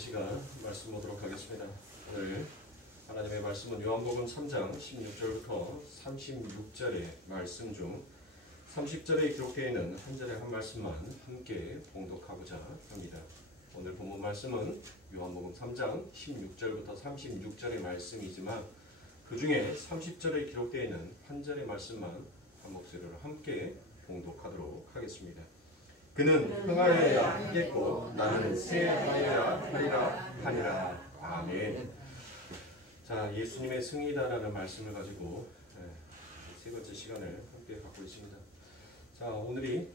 시간 말씀 보도록 하겠습니다. 오늘 하나님의 말씀은 요한복음 3장 16절부터 36절의 말씀 중 30절에 기록되어 있는 한 절의 한 말씀만 함께 봉독하고자 합니다. 오늘 본문 말씀은 요한복음 3장 16절부터 36절의 말씀이지만 그 중에 30절에 기록되어 있는 한 절의 말씀만 한 목소리로 함께 봉독하도록 하겠습니다. 그는 흥하여야 하겠고 나는 쇠하여야 하리라. 아멘. 자, 예수님의 승리다라는 말씀을 가지고 세 번째 시간을 함께 갖고 있습니다. 자, 오늘이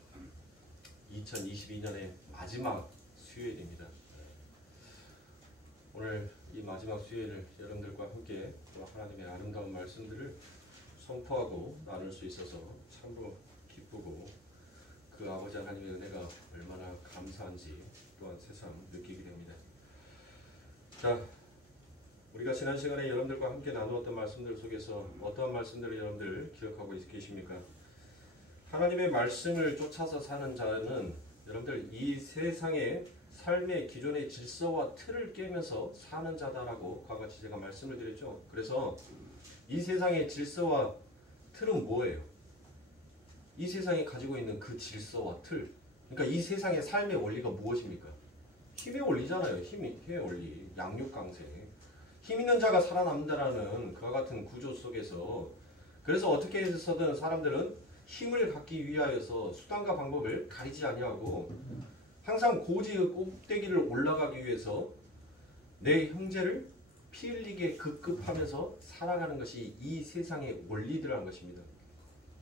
2022년의 마지막 수요일입니다. 오늘 이 마지막 수요일을 여러분들과 함께 하나님의 아름다운 말씀들을 선포하고 나눌 수 있어서 참으로 기쁘고 그 아버지 하나님의 은혜가 얼마나 감사한지 또한 새삼 느끼게 됩니다. 자, 우리가 지난 시간에 여러분들과 함께 나누었던 말씀들 속에서 어떠한 말씀들을 여러분들 기억하고 계십니까? 하나님의 말씀을 쫓아서 사는 자는 여러분들 이 세상의 삶의 기존의 질서와 틀을 깨면서 사는 자다라고 과거 같이 제가 말씀을 드렸죠. 그래서 이 세상의 질서와 틀은 뭐예요? 이 세상이 가지고 있는 그 질서와 틀. 그러니까 이 세상의 삶의 원리가 무엇입니까? 힘의 원리잖아요. 힘의 원리. 양육강세. 힘 있는 자가 살아남는다라는 그와 같은 구조 속에서 그래서 어떻게 해서든 사람들은 힘을 갖기 위하여서 수단과 방법을 가리지 아니하고 항상 고지의 꼭대기를 올라가기 위해서 내 형제를 피 흘리게 급급하면서 살아가는 것이 이 세상의 원리들이라는 것입니다.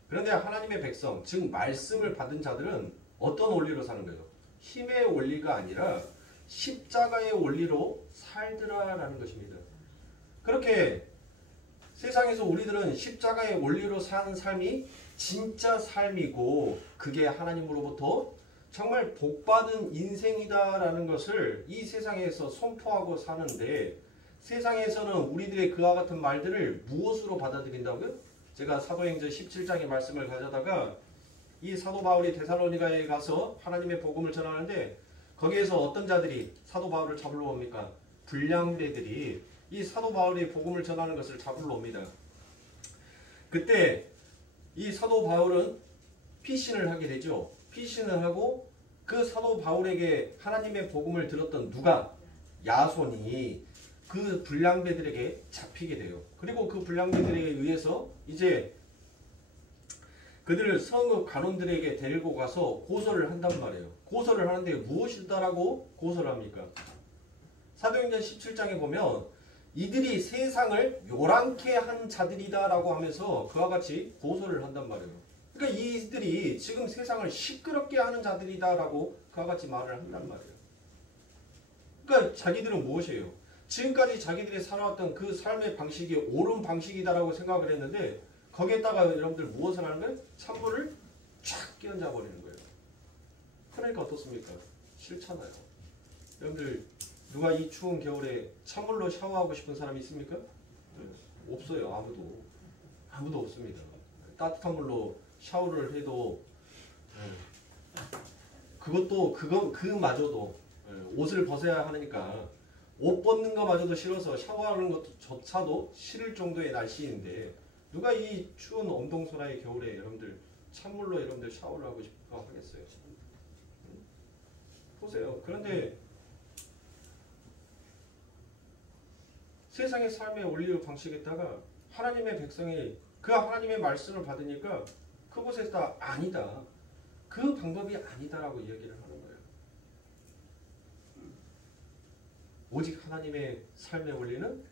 그런데 하나님의 백성, 즉 말씀을 받은 자들은 어떤 원리로 사는 거예요? 힘의 원리가 아니라 십자가의 원리로 살더라라는 것입니다. 그렇게 세상에서 우리들은 십자가의 원리로 사는 삶이 진짜 삶이고 그게 하나님으로부터 정말 복받은 인생이다라는 것을 이 세상에서 선포하고 사는데 세상에서는 우리들의 그와 같은 말들을 무엇으로 받아들인다고요? 제가 사도행전 17장의 말씀을 가져다가 이 사도 바울이 데살로니가에 가서 하나님의 복음을 전하는데 거기에서 어떤 자들이 사도 바울을 잡으러 옵니까? 불량배들이 이 사도 바울의 복음을 전하는 것을 잡으러 옵니다. 그때 이 사도 바울은 피신을 하게 되죠. 피신을 하고 그 사도 바울에게 하나님의 복음을 들었던 누가? 야손이 그 불량배들에게 잡히게 돼요. 그리고 그 불량배들에 의해서 이제 그들을 성읍 간원들에게 데리고 가서 고소를 한단 말이에요. 고소를 하는데 무엇이다라고 고소를 합니까? 사도행전 17장에 보면 이들이 세상을 요란케 한 자들이다라고 하면서 그와 같이 고소를 한단 말이에요. 그러니까 이들이 지금 세상을 시끄럽게 하는 자들이다라고 그와 같이 말을 한단 말이에요. 그러니까 자기들은 무엇이에요? 지금까지 자기들이 살아왔던 그 삶의 방식이 옳은 방식이다라고 생각을 했는데 거기에다가 여러분들 무엇을 하는 거예요? 찬물을 쫙 끼얹어 버리는 거예요. 그러니까 어떻습니까? 싫잖아요. 여러분들 누가 이 추운 겨울에 찬물로 샤워하고 싶은 사람이 있습니까? 네. 없어요. 아무도 없습니다. 따뜻한 물로 샤워를 해도 그마저도 옷을 벗어야 하니까 옷 벗는 것마저도 싫어서 샤워하는 것조차도 싫을 정도의 날씨인데 누가 이 추운 엄동소라의 겨울에 여러분들 찬물로 여러분들 샤워를 하고 싶어 하겠어요? 보세요. 그런데 세상의 삶의 원리와 방식에다가 하나님의 백성이 그 하나님의 말씀을 받으니까 그곳에서 다 아니다. 그 방법이 아니다라고 이야기를 하는 거예요. 오직 하나님의 삶의 원리는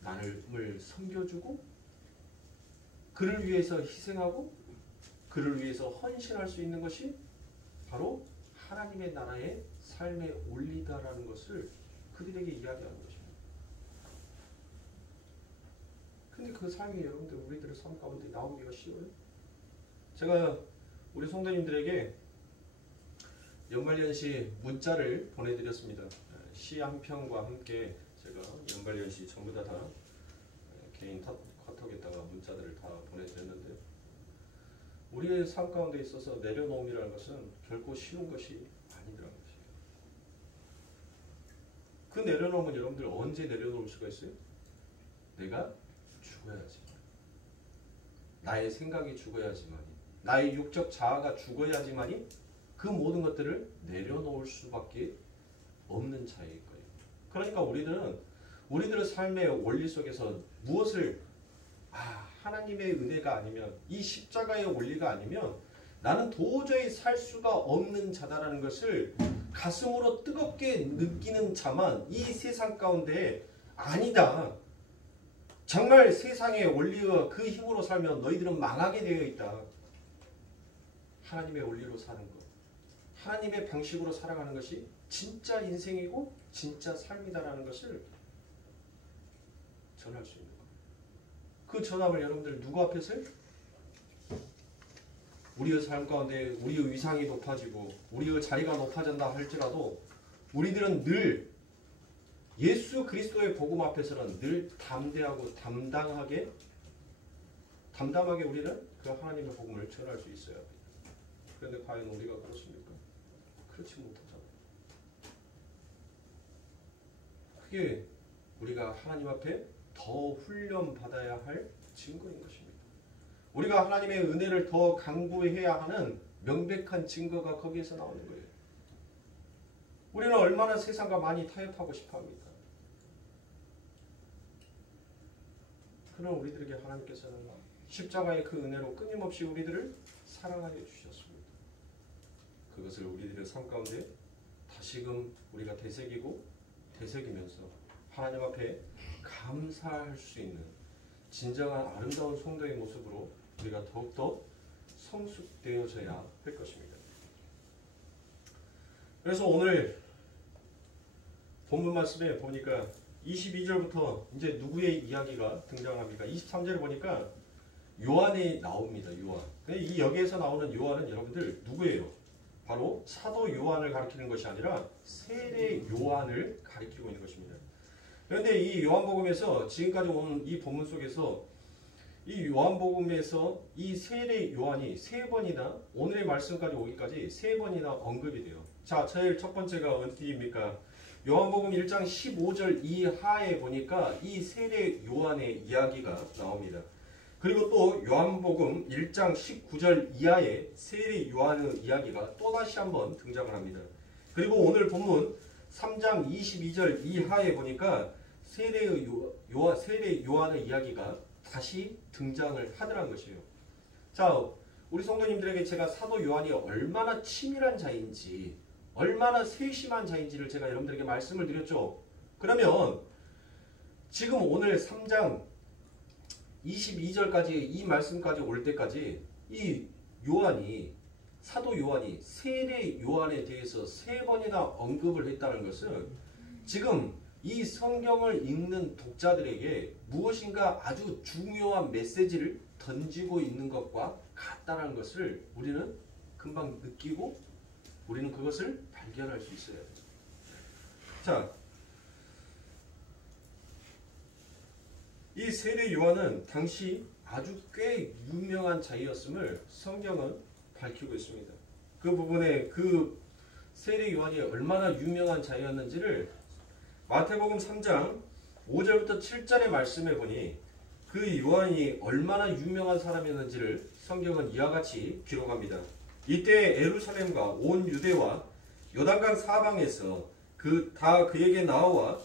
나를 섬겨주고 그를 위해서 희생하고 그를 위해서 헌신할 수 있는 것이 바로 하나님의 나라의 삶의 원리다라는 것을 그들에게 이야기하는 것입니다. 근데 그 삶이 여러분들 우리들의 삶 가운데 나오기가 쉬워요? 제가 우리 성도님들에게 연말연시 문자를 보내드렸습니다. 시 한 편과 함께 제가 연말연시 전부 다 개인 카톡에다가 문자들을 다 보내드렸는데 우리의 삶 가운데 있어서 내려놓음이라는 것은 결코 쉬운 것이 아니더라는 것이에요. 그 내려놓으면 여러분들 언제 내려놓을 수가 있어요? 내가 죽어야지. 나의 생각이 죽어야지만이, 나의 육적 자아가 죽어야지만이 그 모든 것들을 내려놓을 수밖에 없는 자일 거예요. 그러니까 우리들의 삶의 원리 속에서 무엇을 하나님의 은혜가 아니면 이 십자가의 원리가 아니면 나는 도저히 살 수가 없는 자다라는 것을 가슴으로 뜨겁게 느끼는 자만 이 세상 가운데 아니다. 정말 세상의 원리와 그 힘으로 살면 너희들은 망하게 되어 있다. 하나님의 원리로 사는 것, 하나님의 방식으로 살아가는 것이 진짜 인생이고 진짜 삶이다라는 것을 전할 수 있는 것. 그 전함을 여러분들 누구 앞에서 해요? 우리의 삶 가운데 우리의 위상이 높아지고 우리의 자리가 높아진다 할지라도 우리들은 늘 예수 그리스도의 복음 앞에서는 늘 담대하고 담담하게 우리는 그 하나님의 복음을 전할 수 있어야 합니다. 그런데 과연 우리가 그렇습니까? 그렇지 못하잖아요. 그게 우리가 하나님 앞에 더 훈련받아야 할 증거인 것입니다. 우리가 하나님의 은혜를 더 강구해야 하는 명백한 증거가 거기에서 나오는 거예요. 우리는 얼마나 세상과 많이 타협하고 싶어합니까? 그러나 우리들에게 하나님께서는 십자가의 그 은혜로 끊임없이 우리들을 사랑하여 주셨습니다. 그것을 우리들의 삶 가운데 다시금 우리가 되새기면서 하나님 앞에 감사할 수 있는 진정한 아름다운 성도의 모습으로 우리가 더욱더 성숙되어져야 할 것입니다. 그래서 오늘 본문 말씀에 보니까 22절부터 이제 누구의 이야기가 등장합니까? 23절에 보니까 요한이 나옵니다. 요한. 이 여기에서 나오는 요한은 여러분들 누구예요? 바로 사도 요한을 가리키는 것이 아니라 세례 요한을 가리키고 있는 것입니다. 그런데 이 요한복음에서 지금까지 온 이 본문 속에서 이 요한복음에서 이 세례 요한이 세 번이나 오늘의 말씀까지 오기까지 세 번이나 언급이 돼요. 자, 제일 첫 번째가 어디입니까? 요한복음 1장 15절 이하에 보니까 이 세례 요한의 이야기가 나옵니다. 그리고 또 요한복음 1장 19절 이하에 세례 요한의 이야기가 또다시 한번 등장을 합니다. 그리고 오늘 본문 3장 22절 이하에 보니까 세례 요한의 이야기가 다시 등장을 하더란 것이에요. 자, 우리 성도님들에게 제가 사도 요한이 얼마나 치밀한 자인지, 얼마나 세심한 자인지를 제가 여러분들에게 말씀을 드렸죠. 그러면 지금 오늘 3장 22절까지 이 말씀까지 올 때까지 이 요한이, 사도 요한이 세례 요한에 대해서 세 번이나 언급을 했다는 것은 지금 이 성경을 읽는 독자들에게 무엇인가 아주 중요한 메시지를 던지고 있는 것과 같다는 것을 우리는 금방 느끼고 우리는 그것을 발견할 수 있어요. 자, 이 세례 요한은 당시 아주 꽤 유명한 자였음을 성경은 밝히고 있습니다. 그 부분에 그 세례 요한이 얼마나 유명한 자였는지를 마태복음 3장 5절부터 7절의 말씀에 보니 그 요한이 얼마나 유명한 사람이었는지를 성경은 이와 같이 기록합니다. 이때 예루살렘과 온 유대와 요단강 사방에서 다 그에게 나와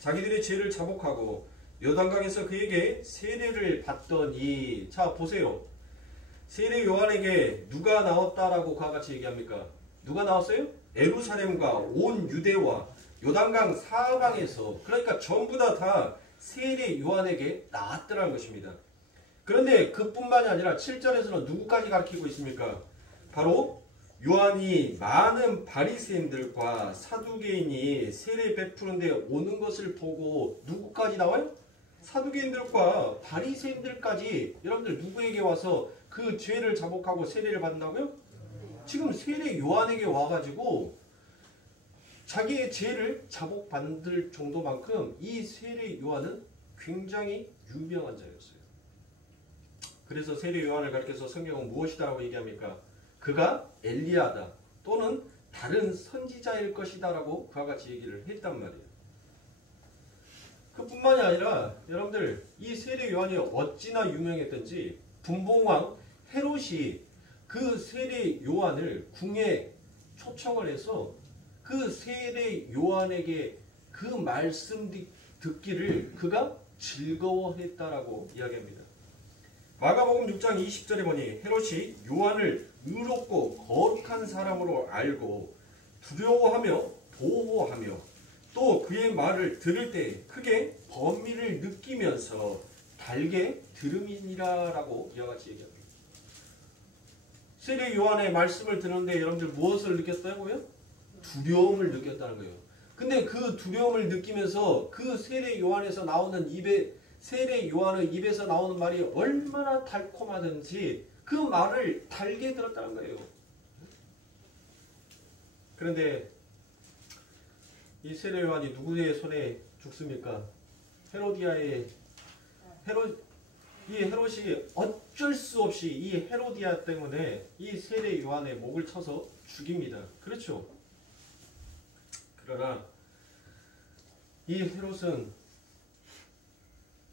자기들의 죄를 자복하고 요단강에서 그에게 세례를 받더니, 자 보세요. 세례 요한에게 누가 나왔다라고 그와 같이 얘기합니까? 누가 나왔어요? 예루살렘과 온 유대와 요단강 사방에서, 그러니까 전부 다 세례 요한에게 나왔더라는 것입니다. 그런데 그뿐만이 아니라 7절에서는 누구까지 가르치고 있습니까? 바로 요한이 많은 바리새인들과 사두개인이 세례 베푸는 데 오는 것을 보고 누구까지 나와요? 사두개인들과 바리새인들까지 여러분들 누구에게 와서 그 죄를 자복하고 세례를 받는다고요? 지금 세례 요한에게 와가지고 자기의 죄를 자복받을 정도만큼 이 세례 요한은 굉장히 유명한 자였어요. 그래서 세례 요한을 가리켜서 성경은 무엇이다라고 얘기합니까? 그가 엘리야다 또는 다른 선지자일 것이다 라고 그와 같이 얘기를 했단 말이에요. 그뿐만이 아니라 여러분들 이 세례 요한이 어찌나 유명했던지 분봉왕 헤롯이 그 세례 요한을 궁에 초청을 해서 그 세례 요한에게 그 말씀 듣기를 그가 즐거워했다라고 이야기합니다. 마가복음 6장 20절에 보니 헤롯이 요한을 의롭고 거룩한 사람으로 알고 두려워하며 보호하며 또 그의 말을 들을 때 크게 번민을 느끼면서 달게 들음이니라라고 이와 같이 얘기합니다. 세례 요한의 말씀을 듣는데 여러분들 무엇을 느꼈다고요? 두려움을 느꼈다는 거예요. 근데 그 두려움을 느끼면서 그 세례 요한에서 나오는 세례 요한의 입에서 나오는 말이 얼마나 달콤하든지 그 말을 달게 들었다는 거예요. 그런데 이 세례 요한이 누구의 손에 죽습니까? 이 헤롯이 어쩔 수 없이 이 헤로디아 때문에 이 세례 요한의 목을 쳐서 죽입니다. 그렇죠? 그러나 이 헤롯은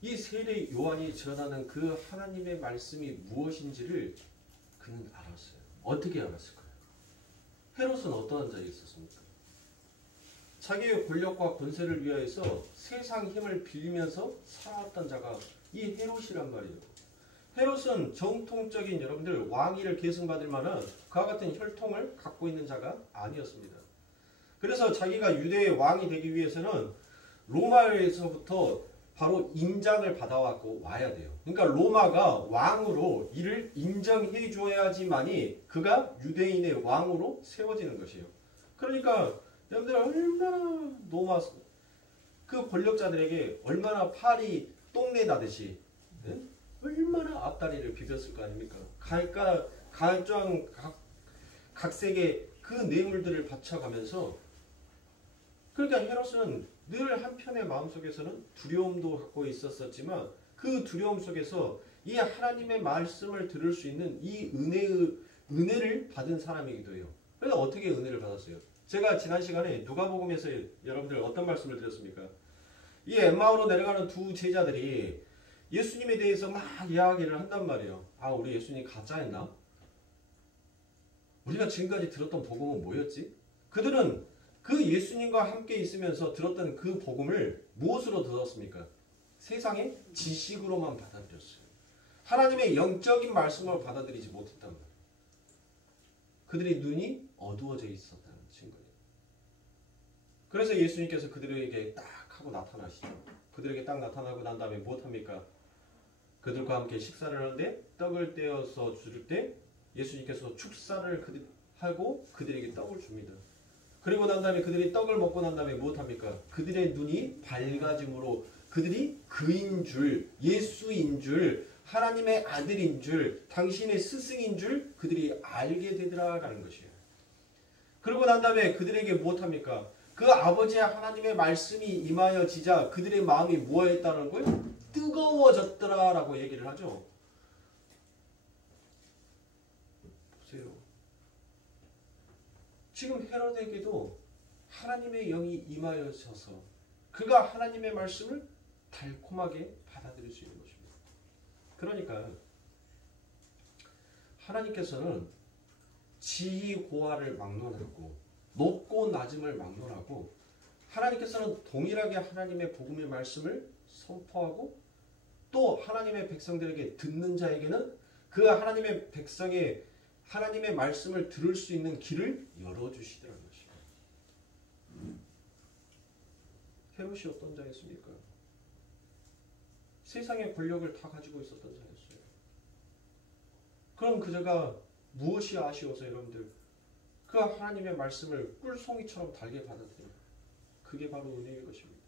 이 세례 요한이 전하는 그 하나님의 말씀이 무엇인지를 그는 알았어요. 어떻게 알았을까요? 헤롯은 어떠한 자에 있었습니까? 자기의 권력과 권세를 위하여서 세상 힘을 빌면서 살아왔던 자가 이 헤롯이란 말이에요. 헤롯은 정통적인 여러분들 왕위를 계승받을 만한 그와 같은 혈통을 갖고 있는 자가 아니었습니다. 그래서 자기가 유대의 왕이 되기 위해서는 로마에서부터 바로 인장을 받아왔고 와야 돼요. 그러니까 로마가 왕으로 이를 인정해 줘야지만이 그가 유대인의 왕으로 세워지는 것이에요. 그러니까 여러분들 얼마나 로마 그 권력자들에게 얼마나 팔이 똥내 나듯이 얼마나 앞다리를 비볐을 거 아닙니까? 각색의 그 뇌물들을 바쳐가면서 그러니까 헤롯은 늘 한편의 마음속에서는 두려움도 갖고 있었지만 그 두려움 속에서 이 하나님의 말씀을 들을 수 있는 이 은혜를 받은 사람이기도 해요. 그래서 어떻게 은혜를 받았어요? 제가 지난 시간에 누가복음에서 여러분들 어떤 말씀을 드렸습니까? 이 엠마오로 내려가는 두 제자들이 예수님에 대해서 막 이야기를 한단 말이에요. 아, 우리 예수님 가짜였나? 우리가 지금까지 들었던 복음은 뭐였지? 그들은 그 예수님과 함께 있으면서 들었던 그 복음을 무엇으로 들었습니까? 세상의 지식으로만 받아들였어요. 하나님의 영적인 말씀을 받아들이지 못했단 말이에요. 그들의 눈이 어두워져 있었다는 증거예요. 그래서 예수님께서 그들에게 딱 하고 나타나시죠. 그들에게 딱 나타나고 난 다음에 무엇합니까? 그들과 함께 식사를 하는데 떡을 떼어서 줄 때 예수님께서 축사를 하고 그들에게 떡을 줍니다. 그리고 난 다음에 그들이 떡을 먹고 난 다음에 무엇합니까? 그들의 눈이 밝아짐으로 그들이 그인 줄, 예수인 줄, 하나님의 아들인 줄, 당신의 스승인 줄 그들이 알게 되더라라는 것이에요. 그리고 난 다음에 그들에게 무엇합니까? 그 아버지의 하나님의 말씀이 임하여지자 그들의 마음이 무엇했다는 거예요? 뜨거워졌더라라고 얘기를 하죠. 보세요. 지금 헤롯에게도 하나님의 영이 임하여져서 그가 하나님의 말씀을 달콤하게 받아들일 수 있는 것입니다. 그러니까 하나님께서는 지위고하를 막론하고 높고 낮음을 막론하고 하나님께서는 동일하게 하나님의 복음의 말씀을 선포하고 또 하나님의 백성들에게 듣는 자에게는 그 하나님의 백성의 하나님의 말씀을 들을 수 있는 길을 열어주시더라는 것입니다. 헤롯이 어떤 자였습니까? 세상의 권력을 다 가지고 있었던 자였어요. 그럼 그자가 무엇이 아쉬워서 여러분들 그 하나님의 말씀을 꿀송이처럼 달게 받아들여요. 그게 바로 은혜인 것입니다.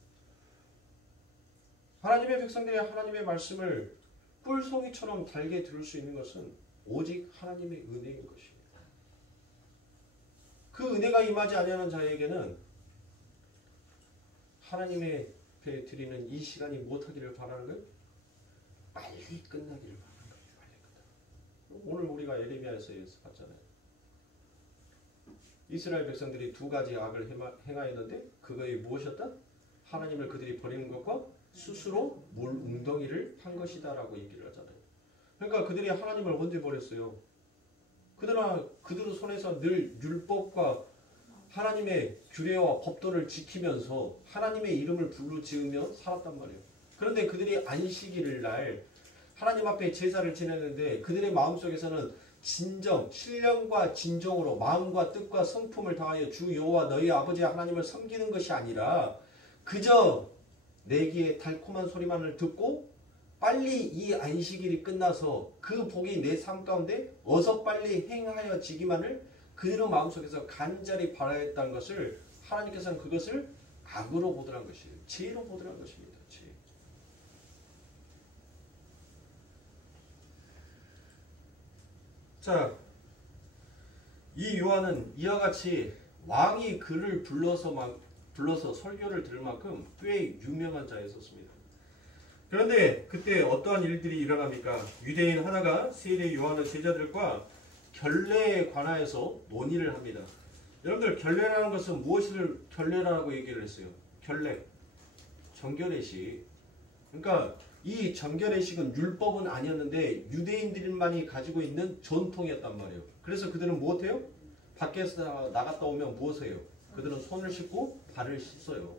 하나님의 백성들이 하나님의 말씀을 꿀송이처럼 달게 들을 수 있는 것은 오직 하나님의 은혜인 것입니다. 그 은혜가 임하지 아니하는 자에게는 하나님의 배 드리는 이 시간이 무엇하기를 바라는 거예요? 빨리 끝나기를 바라는 거예요. 빨리 끝나. 오늘 우리가 에레미야에서 봤잖아요. 이스라엘 백성들이 두 가지 악을 행하였는데 그것이 무엇이었다? 하나님을 그들이 버리는 것과 스스로 물 웅덩이를 판 것이다라고 얘기를 하잖아요. 그러니까 그들이 하나님을 언제 버렸어요? 그들은 손에서 늘 율법과 하나님의 규례와 법도를 지키면서 하나님의 이름을 불러지으며 살았단 말이에요. 그런데 그들이 안식일을 날 하나님 앞에 제사를 지내는데 그들의 마음속에서는 진정, 신령과 진정으로 마음과 뜻과 성품을 다하여 주 여호와 너희 아버지 하나님을 섬기는 것이 아니라 그저 내기의 달콤한 소리만을 듣고 빨리 이 안식일이 끝나서 그 복이 내 삶 가운데 어서 빨리 행하여지기만을 그들의 마음속에서 간절히 바라였다는 것을 하나님께서는 그것을 악으로 보더란 것이에요. 죄로 보더란 것입니다. 죄. 자, 이 요한은 이와 같이 왕이 그를 불러서 설교를 들을 만큼 꽤 유명한 자였었습니다. 그런데 그때 어떠한 일들이 일어납니까? 유대인 하나가 세례 요한의 제자들과 결례에 관하여서 논의를 합니다. 여러분들 결례라는 것은 무엇을 결례라고 얘기를 했어요? 결례, 정결례식. 그러니까 이 정결례식은 율법은 아니었는데 유대인들만이 가지고 있는 전통이었단 말이에요. 그래서 그들은 무엇해요? 밖에서 나갔다 오면 무엇해요? 그들은 손을 씻고 발을 씻어요.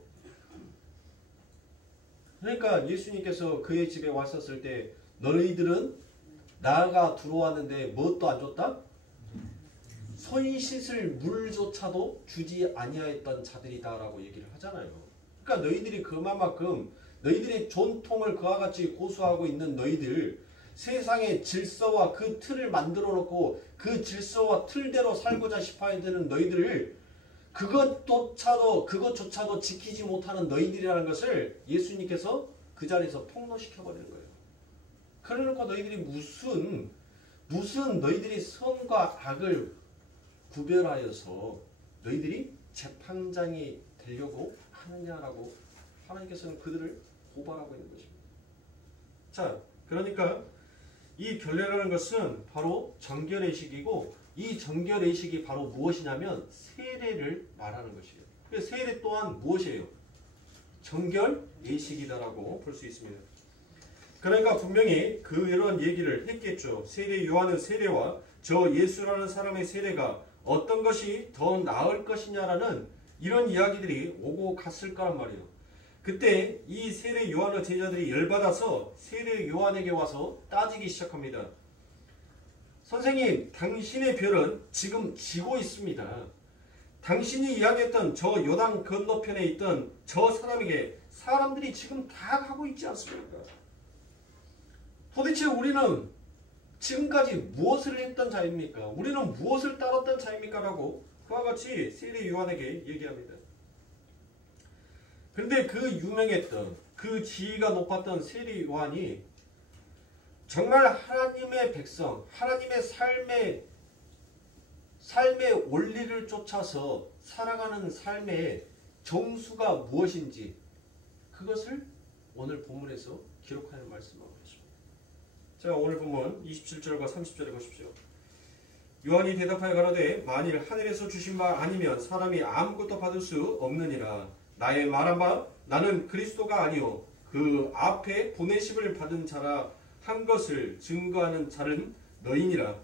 그러니까 예수님께서 그의 집에 왔었을 때 너희들은 나가 들어왔는데 무엇도 안 줬다? 손 씻을 물조차도 주지 아니하였던 자들이다라고 얘기를 하잖아요. 그러니까 너희들이 그만큼 너희들의 전통을 그와 같이 고수하고 있는 너희들, 세상의 질서와 그 틀을 만들어 놓고 그 질서와 틀대로 살고자 싶어야 되는 너희들을 그것조차도 지키지 못하는 너희들이라는 것을 예수님께서 그 자리에서 폭로시켜 버리는 거예요. 그러니까 너희들이 무슨 너희들이 선과 악을 구별하여서 너희들이 재판장이 되려고 하느냐라고 하나님께서는 그들을 고발하고 있는 것입니다. 자, 그러니까 이 결례라는 것은 바로 정결례식이고 이 정결례식이 바로 무엇이냐면 세례를 말하는 것이에요. 그래서 세례 또한 무엇이에요? 정결례식이다라고 볼 수 있습니다. 그러니까 분명히 이런 얘기를 했겠죠. 세례 요한의 세례와 저 예수라는 사람의 세례가 어떤 것이 더 나을 것이냐라는 이런 이야기들이 오고 갔을 거란 말이에요. 그때 이 세례 요한의 제자들이 열받아서 세례 요한에게 와서 따지기 시작합니다. 선생님, 당신의 별은 지금 지고 있습니다. 당신이 이야기했던 저 요단 건너편에 있던 저 사람에게 사람들이 지금 다 가고 있지 않습니까? 도대체 우리는 지금까지 무엇을 했던 자입니까? 우리는 무엇을 따랐던 자입니까? 라고 그와 같이 세례 요한에게 얘기합니다. 그런데 그 유명했던 그 지위가 높았던 세례 요한이 정말 하나님의 백성, 하나님의 삶의 원리를 쫓아서 살아가는 삶의 정수가 무엇인지 그것을 오늘 본문에서 기록하여 말씀하고 있습니다. 자, 오늘 본문 27절과 30절에 보십시오. 요한이 대답하여 가로되 만일 하늘에서 주신 바 아니면 사람이 아무것도 받을 수 없느니라. 나의 말한 바 나는 그리스도가 아니요 그 앞에 보내심을 받은 자라 한 것을 증거하는 자는 너희니라.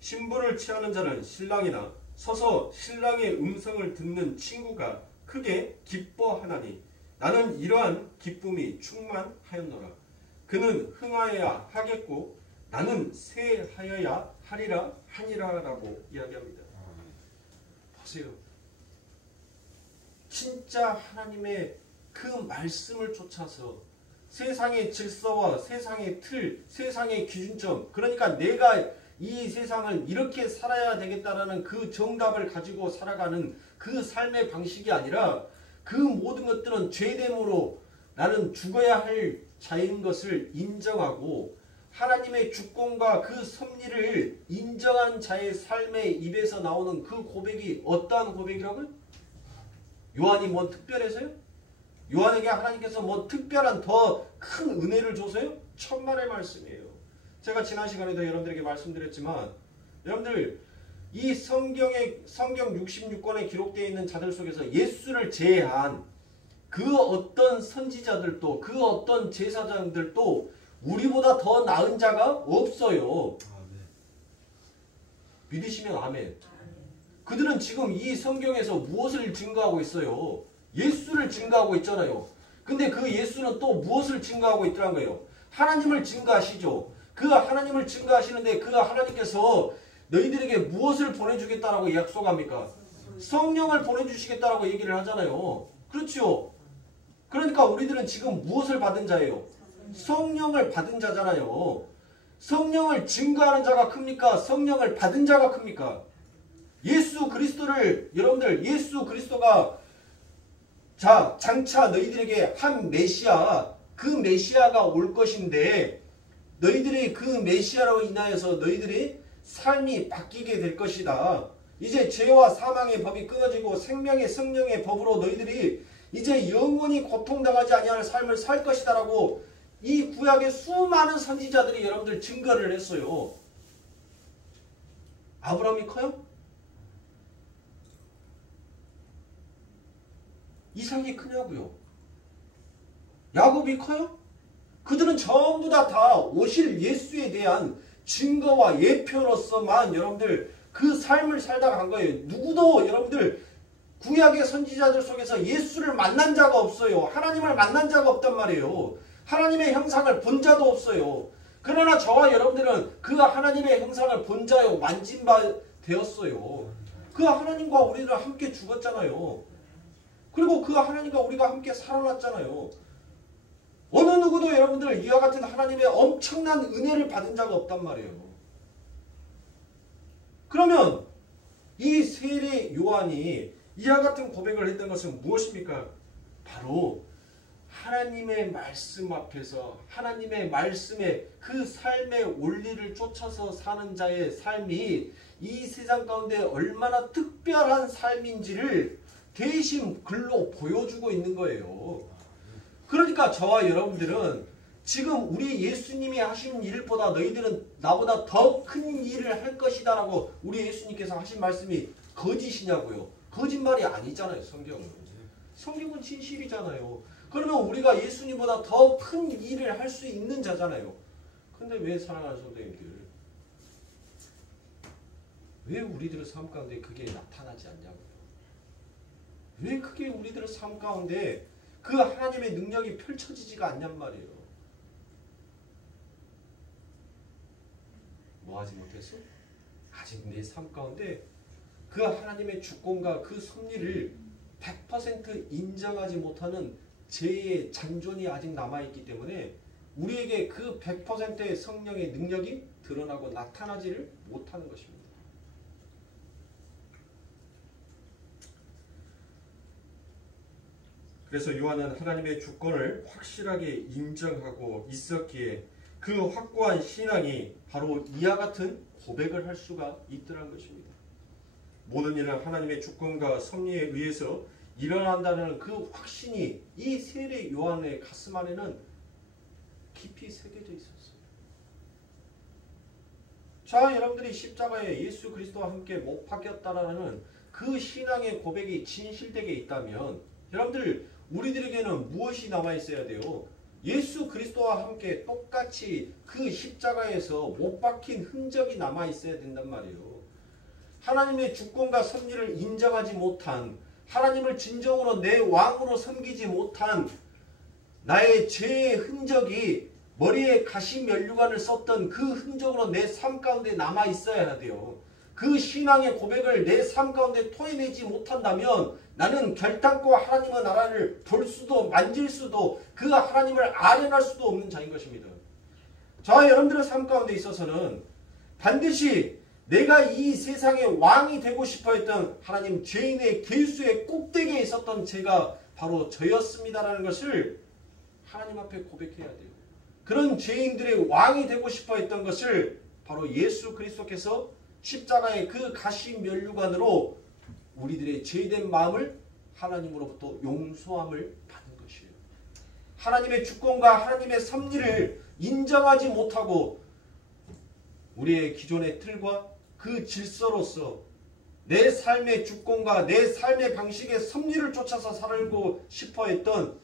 신부를 취하는 자는 신랑이나 서서 신랑의 음성을 듣는 친구가 크게 기뻐하나니 나는 이러한 기쁨이 충만하였노라. 그는 흥하여야 하겠고 나는 쇠하여야 하니라라고 이야기합니다. 보세요. 진짜 하나님의 그 말씀을 쫓아서 세상의 질서와 세상의 틀, 세상의 기준점, 그러니까 내가 이 세상을 이렇게 살아야 되겠다라는 그 정답을 가지고 살아가는 그 삶의 방식이 아니라 그 모든 것들은 죄됨으로 나는 죽어야 할 자인 것을 인정하고 하나님의 주권과 그 섭리를 인정한 자의 삶의 입에서 나오는 그 고백이 어떠한 고백이라고요? 요한이 뭐 특별해서요? 요한에게 하나님께서 뭐 특별한 더 큰 은혜를 줘서요? 천만의 말씀이에요. 제가 지난 시간에도 여러분들에게 말씀드렸지만 여러분들 이 성경 66권에 기록되어 있는 자들 속에서 예수를 제외한 그 어떤 선지자들도 그 어떤 제사장들도 우리보다 더 나은 자가 없어요. 믿으시면 아멘. 그들은 지금 이 성경에서 무엇을 증거하고 있어요? 예수를 증거하고 있잖아요. 근데 그 예수는 또 무엇을 증거하고 있더란 거예요? 하나님을 증거하시죠. 그 하나님을 증거하시는데 그 하나님께서 너희들에게 무엇을 보내주겠다라고 약속합니까? 성령을 보내주시겠다라고 얘기를 하잖아요. 그렇죠? 그러니까 우리들은 지금 무엇을 받은 자예요? 성령을 받은 자잖아요. 성령을 증거하는 자가 큽니까? 성령을 받은 자가 큽니까? 예수 그리스도를 여러분들 예수 그리스도가 자 장차 너희들에게 한 메시아 그 메시아가 올 것인데 너희들이 그 메시아로 인하여서 너희들이 삶이 바뀌게 될 것이다. 이제 죄와 사망의 법이 끊어지고 생명의 성령의 법으로 너희들이 이제 영원히 고통당하지 아니할 삶을 살 것이다 라고 이 구약의 수많은 선지자들이 여러분들 증거를 했어요. 아브라함이 커요? 이삭이 크냐고요? 야곱이 커요? 그들은 전부 다 오실 예수에 대한 증거와 예표로서만 여러분들 그 삶을 살다가 간 거예요. 누구도 여러분들 구약의 선지자들 속에서 예수를 만난 자가 없어요. 하나님을 만난 자가 없단 말이에요. 하나님의 형상을 본 자도 없어요. 그러나 저와 여러분들은 그 하나님의 형상을 본 자요. 만진 바 되었어요. 그 하나님과 우리는 함께 죽었잖아요. 그리고 그 하나님과 우리가 함께 살아났잖아요. 어느 누구도 여러분들 이와 같은 하나님의 엄청난 은혜를 받은 자가 없단 말이에요. 그러면 이 세례 요한이 이와 같은 고백을 했던 것은 무엇입니까? 바로 하나님의 말씀 앞에서 하나님의 말씀에 그 삶의 원리를 쫓아서 사는 자의 삶이 이 세상 가운데 얼마나 특별한 삶인지를 대신 글로 보여주고 있는 거예요. 그러니까 저와 여러분들은 지금 우리 예수님이 하신 일보다 너희들은 나보다 더 큰 일을 할 것이다 라고 우리 예수님께서 하신 말씀이 거짓이냐고요. 거짓말이 아니잖아요. 성경은. 성경은 진실이잖아요. 그러면 우리가 예수님보다 더 큰 일을 할 수 있는 자잖아요. 근데 왜 사랑하는 성도님들 왜 우리들의 삶 가운데 그게 나타나지 않냐고요. 왜 그게 우리들의 삶 가운데 그 하나님의 능력이 펼쳐지지가 않냔 말이에요. 뭐 하지 못했어? 아직 내 삶 가운데 그 하나님의 주권과 그 섭리를 100% 인정하지 못하는 죄의 잔존이 아직 남아있기 때문에 우리에게 그 100%의 성령의 능력이 드러나고 나타나지를 못하는 것입니다. 그래서 요한은 하나님의 주권을 확실하게 인정하고 있었기에 그 확고한 신앙이 바로 이와 같은 고백을 할 수가 있더란 것입니다. 모든 일은 하나님의 주권과 섭리에 의해서 일어난다는 그 확신이 이 세례 요한의 가슴 안에는 깊이 새겨져 있었어요. 자, 여러분들이 십자가에 예수 그리스도와 함께 못 박혔다라는 그 신앙의 고백이 진실되게 있다면 여러분들 우리들에게는 무엇이 남아있어야 돼요? 예수 그리스도와 함께 똑같이 그 십자가에서 못 박힌 흔적이 남아있어야 된단 말이에요. 하나님의 주권과 섭리를 인정하지 못한 하나님을 진정으로 내 왕으로 섬기지 못한 나의 죄의 흔적이 머리에 가시 면류관을 썼던 그 흔적으로 내 삶 가운데 남아있어야 돼요. 그 신앙의 고백을 내 삶 가운데 토해내지 못한다면 나는 결단코 하나님의 나라를 볼 수도 만질 수도 그 하나님을 아련할 수도 없는 자인 것입니다. 저와 여러분들의 삶 가운데 있어서는 반드시 내가 이 세상의 왕이 되고 싶어 했던 하나님 죄인의 계수의 꼭대기에 있었던 제가 바로 저였습니다라는 것을 하나님 앞에 고백해야 돼요. 그런 죄인들의 왕이 되고 싶어 했던 것을 바로 예수 그리스도께서 십자가의 그 가시 면류관으로 우리들의 죄된 마음을 하나님으로부터 용서함을 받은 것이에요. 하나님의 주권과 하나님의 섭리를 인정하지 못하고 우리의 기존의 틀과 그 질서로서 내 삶의 주권과 내 삶의 방식의 섭리를 쫓아서 살고 싶어 했던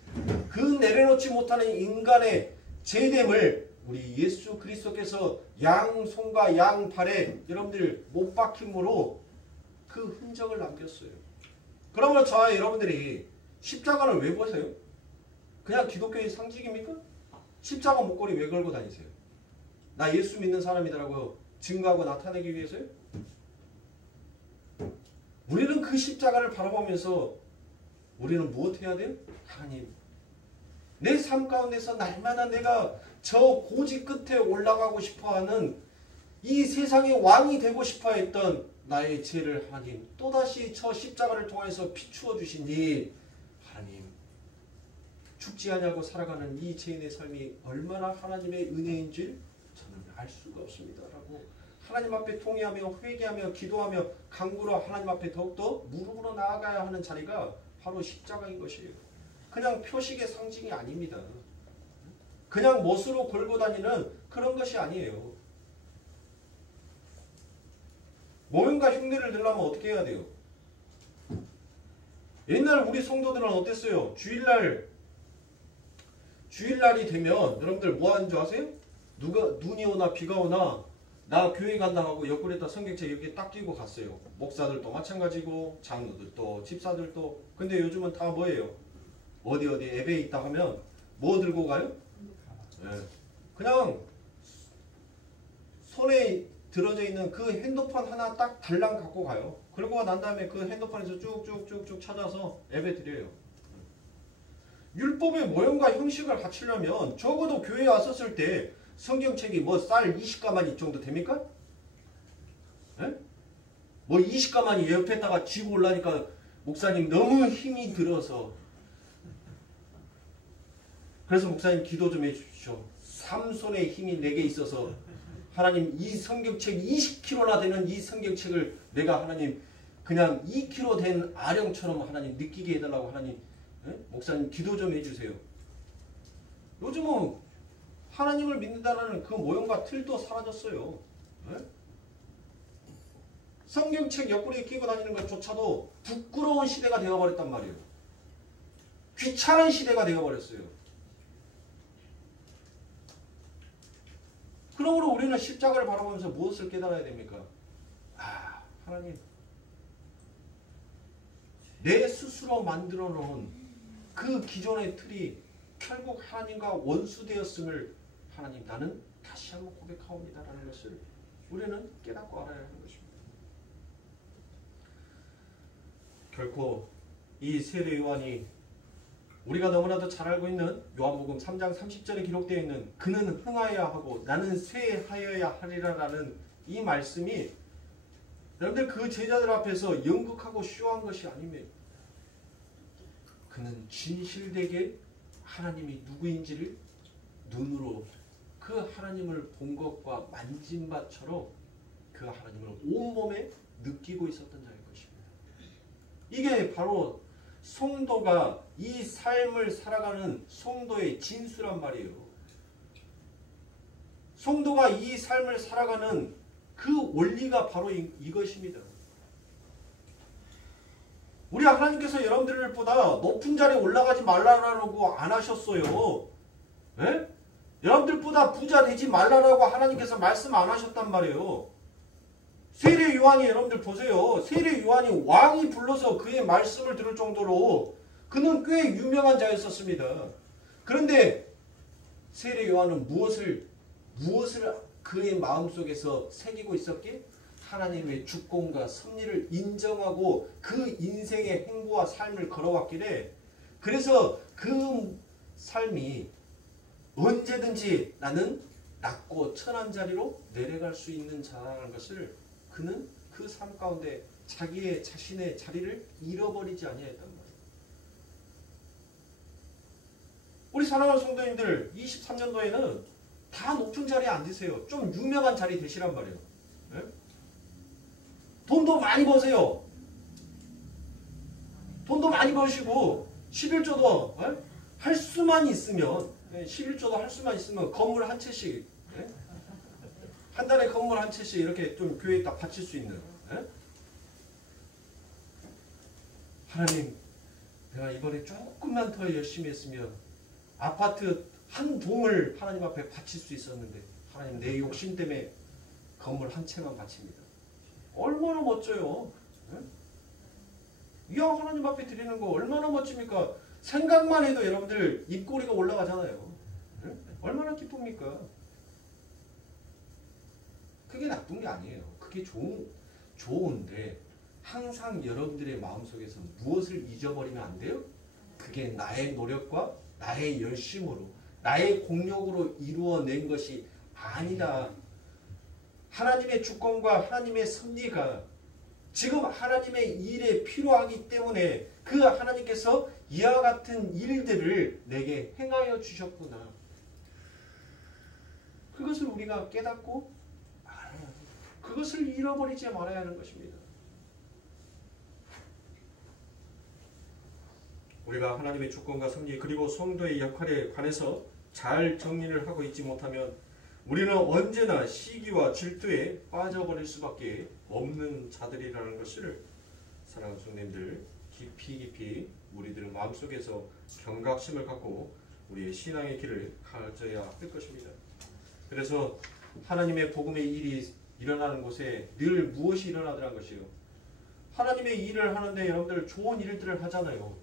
그 내려놓지 못하는 인간의 죄됨을 우리 예수 그리스도께서 양손과 양발에 여러분들 못 박힘으로 그 흔적을 남겼어요. 그러면 저와 여러분들이 십자가를 왜 보세요? 그냥 기독교의 상징입니까? 십자가 목걸이 왜 걸고 다니세요? 나 예수 믿는 사람이다라고 증거하고 나타내기 위해서요? 우리는 그 십자가를 바라보면서 우리는 무엇 해야 돼요? 하나님, 내 삶 가운데서 날마다 내가 저 고지 끝에 올라가고 싶어하는 이 세상의 왕이 되고 싶어 했던 나의 죄를 하나님 또다시 저 십자가를 통해서 비추어 주시니 하나님 죽지 않냐고 살아가는 이 죄인의 삶이 얼마나 하나님의 은혜인지 저는 알 수가 없습니다. 라고 하나님 앞에 통회하며 회개하며 기도하며 간구로 하나님 앞에 더욱더 무릎으로 나아가야 하는 자리가 바로 십자가인 것이에요. 그냥 표식의 상징이 아닙니다. 그냥 못으로 걸고 다니는 그런 것이 아니에요. 모형과 흉내를 내려면 어떻게 해야 돼요? 옛날 우리 성도들은 어땠어요? 주일날이 되면 여러분들 뭐 하는 줄 아세요? 눈이 오나 비가 오나 나 교회 간다 하고 옆구리에다 성경책 이렇게 딱 끼고 갔어요. 목사들도 마찬가지고 장로들도 집사들도. 근데 요즘은 다 뭐예요? 어디 예배 있다 하면 뭐 들고 가요? 네. 그냥 손에 들어져 있는 그 핸드폰 하나 딱 달랑 갖고 가요. 그러고 난 다음에 그 핸드폰에서 쭉쭉쭉쭉 찾아서 예배 드려요. 율법의 모형과 형식을 갖추려면 적어도 교회에 왔었을 때 성경책이 뭐 쌀 20가마니 정도 됩니까? 네? 뭐 20가마니 옆에다가 쥐고 올라니까 목사님 너무 힘이 들어서 그래서 목사님 기도 좀 해주십시오. 삼손의 힘이 내게 있어서 하나님 이 성경책 20kg나 되는 이 성경책을 내가 하나님 그냥 2kg 된 아령처럼 하나님 느끼게 해달라고 하나님 네? 목사님 기도 좀 해주세요. 요즘은 하나님을 믿는다는 그 모형과 틀도 사라졌어요. 네? 성경책 옆구리에 끼고 다니는 것조차도 부끄러운 시대가 되어버렸단 말이에요. 귀찮은 시대가 되어버렸어요. 그러므로 우리는 십자가를 바라보면서 무엇을 깨달아야 됩니까? 하나님 내 스스로 만들어 놓은 그 기존의 틀이 결국 하나님과 원수되었음을 하나님 나는 다시 한번 고백하옵니다라는 것을 우리는 깨닫고 알아야 하는 것입니다. 결코 이 세례 요한이 우리가 너무나도 잘 알고 있는 요한복음 3장 30절에 기록되어 있는 그는 흥하여야 하고 나는 쇠하여야 하리라라는 이 말씀이 여러분들 그 제자들 앞에서 연극하고 쇼한 것이 아닙니다. 그는 진실되게 하나님이 누구인지를 눈으로 그 하나님을 본 것과 만진 바처럼 그 하나님을 온몸에 느끼고 있었던 자일 것입니다. 이게 바로 성도가 이 삶을 살아가는 성도의 진수란 말이에요. 성도가 이 삶을 살아가는 그 원리가 바로 이것입니다. 우리 하나님께서 여러분들보다 높은 자리에 올라가지 말라고 안 하셨어요. 네? 여러분들보다 부자 되지 말라고 하나님께서 말씀 안 하셨단 말이에요. 세례 요한이 여러분들 보세요. 세례 요한이 왕이 불러서 그의 말씀을 들을 정도로 그는 꽤 유명한 자였었습니다. 그런데 세례 요한은 무엇을 그의 마음속에서 새기고 있었기에 하나님의 주권과 섭리를 인정하고 그 인생의 행보와 삶을 걸어왔기에 그래서 그 삶이 언제든지 나는 낮고 천한 자리로 내려갈 수 있는 자라는 것을 그는 그 삶 가운데 자신의 자리를 잃어버리지 아니했단 말이에요. 우리 사랑하는 성도님들 23년도에는 다 높은 자리에 앉으세요. 좀 유명한 자리 되시란 말이에요. 네? 돈도 많이 버세요. 돈도 많이 버시고 11조도 할 수만 있으면 11조도 할 수만 있으면 건물 한 채씩 한 달에 건물 한 채씩 이렇게 좀 교회에 딱 바칠 수 있는 하나님, 내가 이번에 조금만 더 열심히 했으면 아파트 한 동을 하나님 앞에 바칠 수 있었는데 하나님 내 욕심 때문에 건물 한 채만 바칩니다. 얼마나 멋져요. 이 하나님 앞에 드리는 거 얼마나 멋집니까? 생각만 해도 여러분들 입꼬리가 올라가잖아요. 얼마나 기쁩니까? 그게 나쁜 게 아니에요. 그게 좋은데 항상 여러분들의 마음속에서 무엇을 잊어버리면 안 돼요? 그게 나의 노력과 나의 열심으로 나의 공력으로 이루어낸 것이 아니다. 하나님의 주권과 하나님의 섭리가 지금 하나님의 일에 필요하기 때문에 그 하나님께서 이와 같은 일들을 내게 행하여 주셨구나. 그것을 우리가 깨닫고 알아야 해요. 그것을 잃어버리지 말아야 하는 것입니다. 우리가 하나님의 주권과 섭리 그리고 성도의 역할에 관해서 잘 정리를 하고 있지 못하면 우리는 언제나 시기와 질투에 빠져버릴 수밖에 없는 자들이라는 것을 사랑하는 성도님들 깊이 우리들 마음속에서 경각심을 갖고 우리의 신앙의 길을 가져야 할 것입니다. 그래서 하나님의 복음의 일이 일어나는 곳에 늘 무엇이 일어나더란 것이요. 하나님의 일을 하는데 여러분들 좋은 일들을 하잖아요.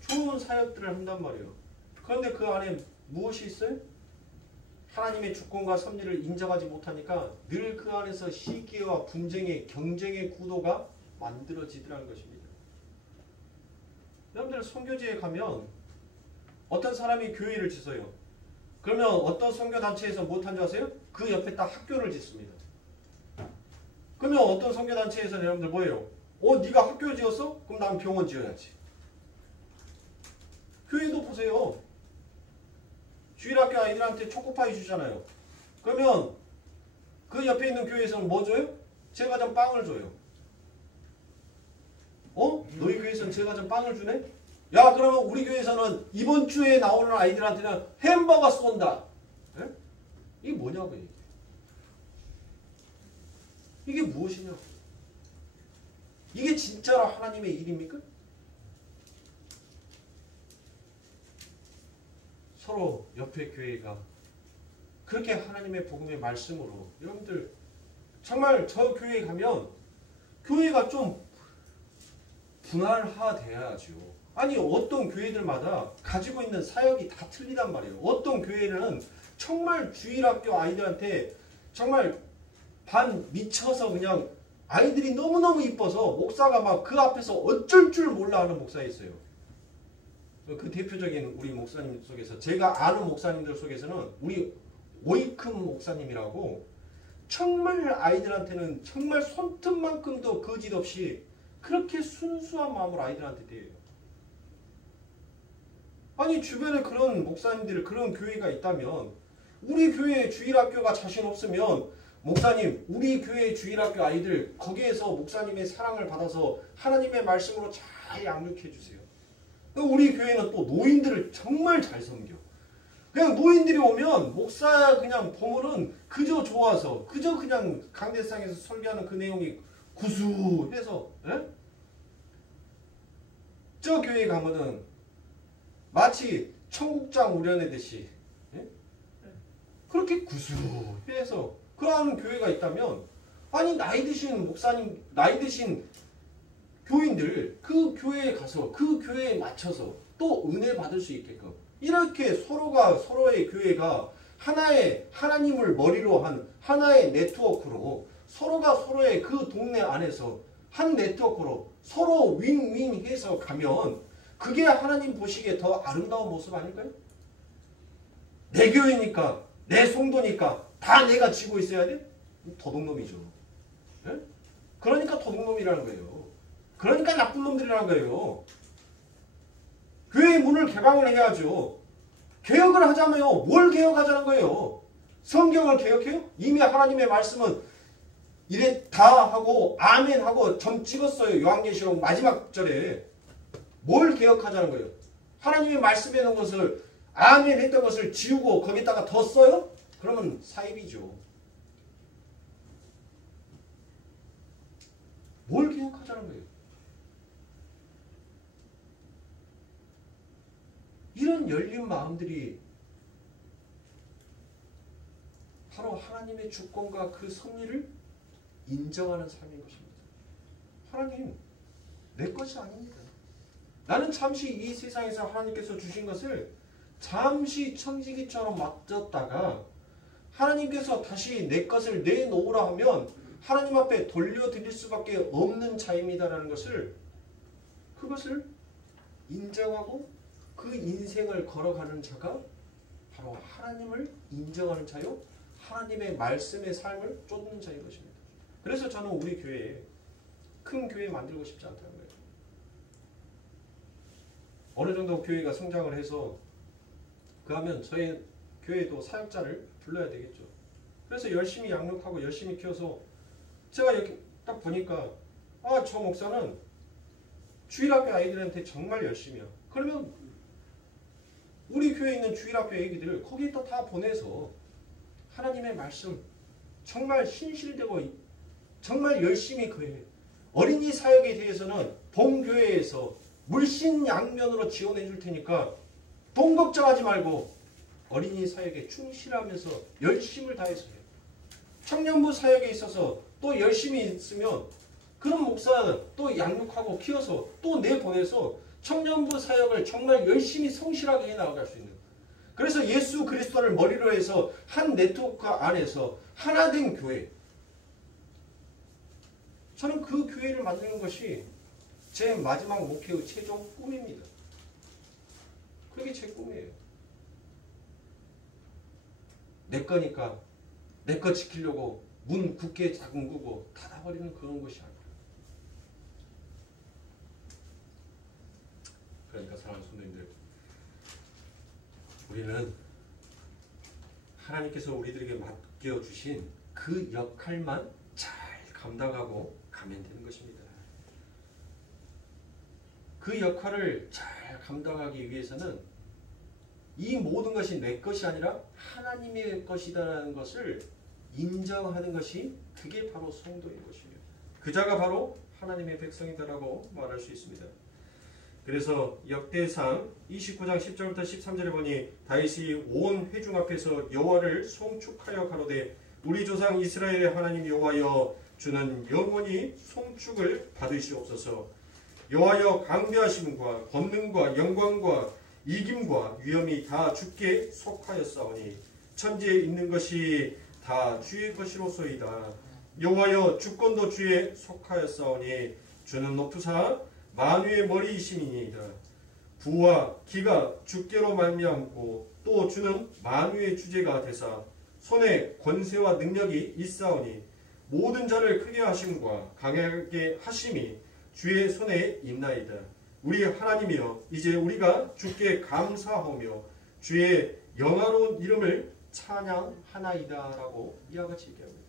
좋은 사역들을 한단 말이에요. 그런데 그 안에 무엇이 있어요? 하나님의 주권과 섭리를 인정하지 못하니까 늘 그 안에서 시기와 분쟁의 경쟁의 구도가 만들어지더라는 것입니다. 여러분들 선교지에 가면 어떤 사람이 교회를 짓어요. 그러면 어떤 선교단체에서 못한 줄 아세요? 그 옆에 딱 학교를 짓습니다. 그러면 어떤 선교단체에서는 여러분들 뭐예요? 네가 학교 지었어? 그럼 난 병원 지어야지. 교회도 보세요. 주일학교 아이들한테 초코파이 주잖아요. 그러면 그 옆에 있는 교회에서는 뭐 줘요? 제과점 빵을 줘요. 너희 교회에서는 제과점 빵을 주네? 야, 그러면 우리 교회에서는 이번 주에 나오는 아이들한테는 햄버거 쏜다. 에? 이게 뭐냐고 이게. 이게 무엇이냐? 이게 진짜로 하나님의 일입니까? 서로 옆에 교회가 그렇게 하나님의 복음의 말씀으로 여러분들 정말 저 교회에 가면 교회가 좀 분할화돼야죠. 아니 어떤 교회들마다 가지고 있는 사역이 다 틀리단 말이에요. 어떤 교회는 정말 주일학교 아이들한테 정말 반 미쳐서 그냥 아이들이 너무너무 이뻐서 목사가 막 그 앞에서 어쩔 줄 몰라 하는 목사 있어요. 그 대표적인 우리 목사님 속에서 제가 아는 목사님들 속에서는 우리 오이큰 목사님이라고 정말 아이들한테는 정말 손톱만큼도 거짓 없이 그렇게 순수한 마음으로 아이들한테 대해요. 아니 주변에 그런 목사님들 그런 교회가 있다면 우리 교회 주일학교가 자신 없으면 목사님 우리 교회 주일학교 아이들 거기에서 목사님의 사랑을 받아서 하나님의 말씀으로 잘 양육해 주세요. 우리 교회는 또 노인들을 정말 잘 섬겨. 그냥 노인들이 오면 목사 그냥 보면은 그저 좋아서 그저 그냥 강대상에서 설교하는 그 내용이 구수해서 저 교회 가면은 마치 청국장 우려내듯이 그렇게 구수해서 그러한 교회가 있다면 아니 나이 드신 목사님 나이 드신 교인들 그 교회에 가서 그 교회에 맞춰서 또 은혜 받을 수 있게끔 이렇게 서로가 서로의 교회가 하나의 하나님을 머리로 한 하나의 네트워크로 서로가 서로의 그 동네 안에서 한 네트워크로 서로 윈윈해서 가면 그게 하나님 보시기에 더 아름다운 모습 아닐까요? 내 교회니까 내 성도니까 다 내가 지고 있어야 돼? 도둑놈이죠. 네? 그러니까 도둑놈이라는 거예요. 그러니까 나쁜 놈들이라는 거예요. 교회의 문을 개방을 해야죠. 개혁을 하자면요. 뭘 개혁하자는 거예요? 성경을 개혁해요? 이미 하나님의 말씀은 이래 다 하고 아멘 하고 점 찍었어요. 요한계시록 마지막 절에. 뭘 개혁하자는 거예요? 하나님의 말씀에 놓은 것을 아멘 했던 것을 지우고 거기다가 더 써요? 그러면 사입이죠. 뭘 개혁하자는 거예요? 이런 열린 마음들이 바로 하나님의 주권과 그 섭리를 인정하는 삶인 것입니다. 하나님, 내 것이 아닙니다. 나는 잠시 이 세상에서 하나님께서 주신 것을 잠시 청지기처럼 맡았다가 하나님께서 다시 내 것을 내놓으라 하면 하나님 앞에 돌려드릴 수밖에 없는 자입니다라는 것을, 그것을 인정하고 그 인생을 걸어가는 자가 바로 하나님을 인정하는 자요, 하나님의 말씀의 삶을 쫓는 자인 것입니다. 그래서 저는 우리 교회에 큰 교회 만들고 싶지 않다는 거예요. 어느 정도 교회가 성장을 해서 그러면 저희 교회도 사역자를 불러야 되겠죠. 그래서 열심히 양육하고 열심히 키워서 제가 이렇게 딱 보니까 저 목사는 주일학교 아이들한테 정말 열심히야. 그러면 우리 교회에 있는 주일학교 아이들을 거기에다 다 보내서 하나님의 말씀 정말 신실되고 정말 열심히 그해. 어린이 사역에 대해서는 본교회에서 물신양면으로 지원해 줄 테니까 돈 걱정하지 말고 어린이 사역에 충실하면서 열심을 다해서 해요. 청년부 사역에 있어서 또 열심히 있으면 그런 목사 또 양육하고 키워서 또 내보내서 청년부 사역을 정말 열심히 성실하게 해나갈 수 있는. 그래서 예수 그리스도를 머리로 해서 한 네트워크 안에서 하나된 교회. 저는 그 교회를 만드는 것이 제 마지막 목회의 최종 꿈입니다. 그게 제 꿈이에요. 내 거니까 내 거 지키려고 문 굳게 잠그고 닫아버리는 그런 것이 아니라. 그러니까 사랑하는 성도님들, 우리는 하나님께서 우리들에게 맡겨주신 그 역할만 잘 감당하고 가면 되는 것입니다. 그 역할을 잘 감당하기 위해서는 이 모든 것이 내 것이 아니라 하나님의 것이다라는 것을 인정하는 것이, 그게 바로 성도인 것이며 그 자가 바로 하나님의 백성이다라고 말할 수 있습니다. 그래서 역대상 29장 10절부터 13절에 보니 다윗이 온 회중 앞에서 여호와를 송축하여 가로되 우리 조상 이스라엘의 하나님 여호와여 주는 영원히 송축을 받으시옵소서. 여호와여 강대하심과 권능과 영광과 이김과 위엄이 다 주께 속하였사오니 천지에 있는 것이 다 주의 것이로소이다. 여호와여 주권도 주에 속하였사오니 주는 높으사 만유의 머리이심이니이다. 부와 기가 주께로 말미암고 또 주는 만유의 주제가 되사 손에 권세와 능력이 있사오니 모든 자를 크게 하심과 강하게 하심이 주의 손에 있나이다. 우리 하나님이여 이제 우리가 주께 감사하며 주의 영화로운 이름을 찬양하나이다 라고 이와 같이 얘기합니다.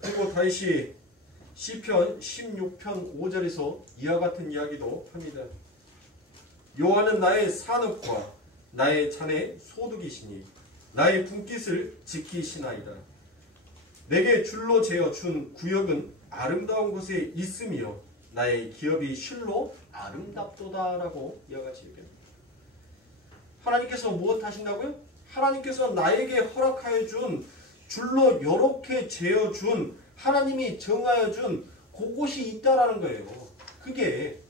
그리고 다윗이 시편 16편 5절에서 이와 같은 이야기도 합니다. 여호와는 나의 산업과 나의 잔의 소득이시니 나의 분깃을 지키시나이다. 내게 줄로 재어 준 구역은 아름다운 곳에 있으며 나의 기업이 실로 아름답도다라고 이와 같이 얘기합니다. 하나님께서 무엇 하신다고요? 하나님께서 나에게 허락하여 준 줄로 이렇게 재어 준 하나님이 정하여 준 그곳이 있다라는 거예요. 그게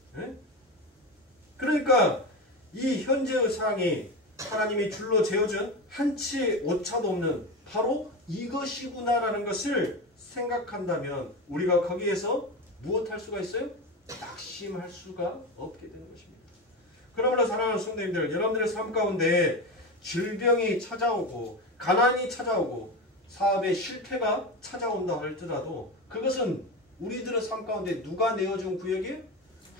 그러니까 이 현재의 상황이 하나님이 줄로 재어준 한치의 오차도 없는 바로 이것이구나라는 것을 생각한다면 우리가 거기에서 무엇할 수가 있어요? 낙심할 수가 없게 되는 것입니다. 그러므로 사랑하는 성도님들, 여러분들의 삶 가운데 질병이 찾아오고 가난이 찾아오고 사업의 실패가 찾아온다 할지라도 그것은 우리들의 삶 가운데 누가 내어준 구역이에요?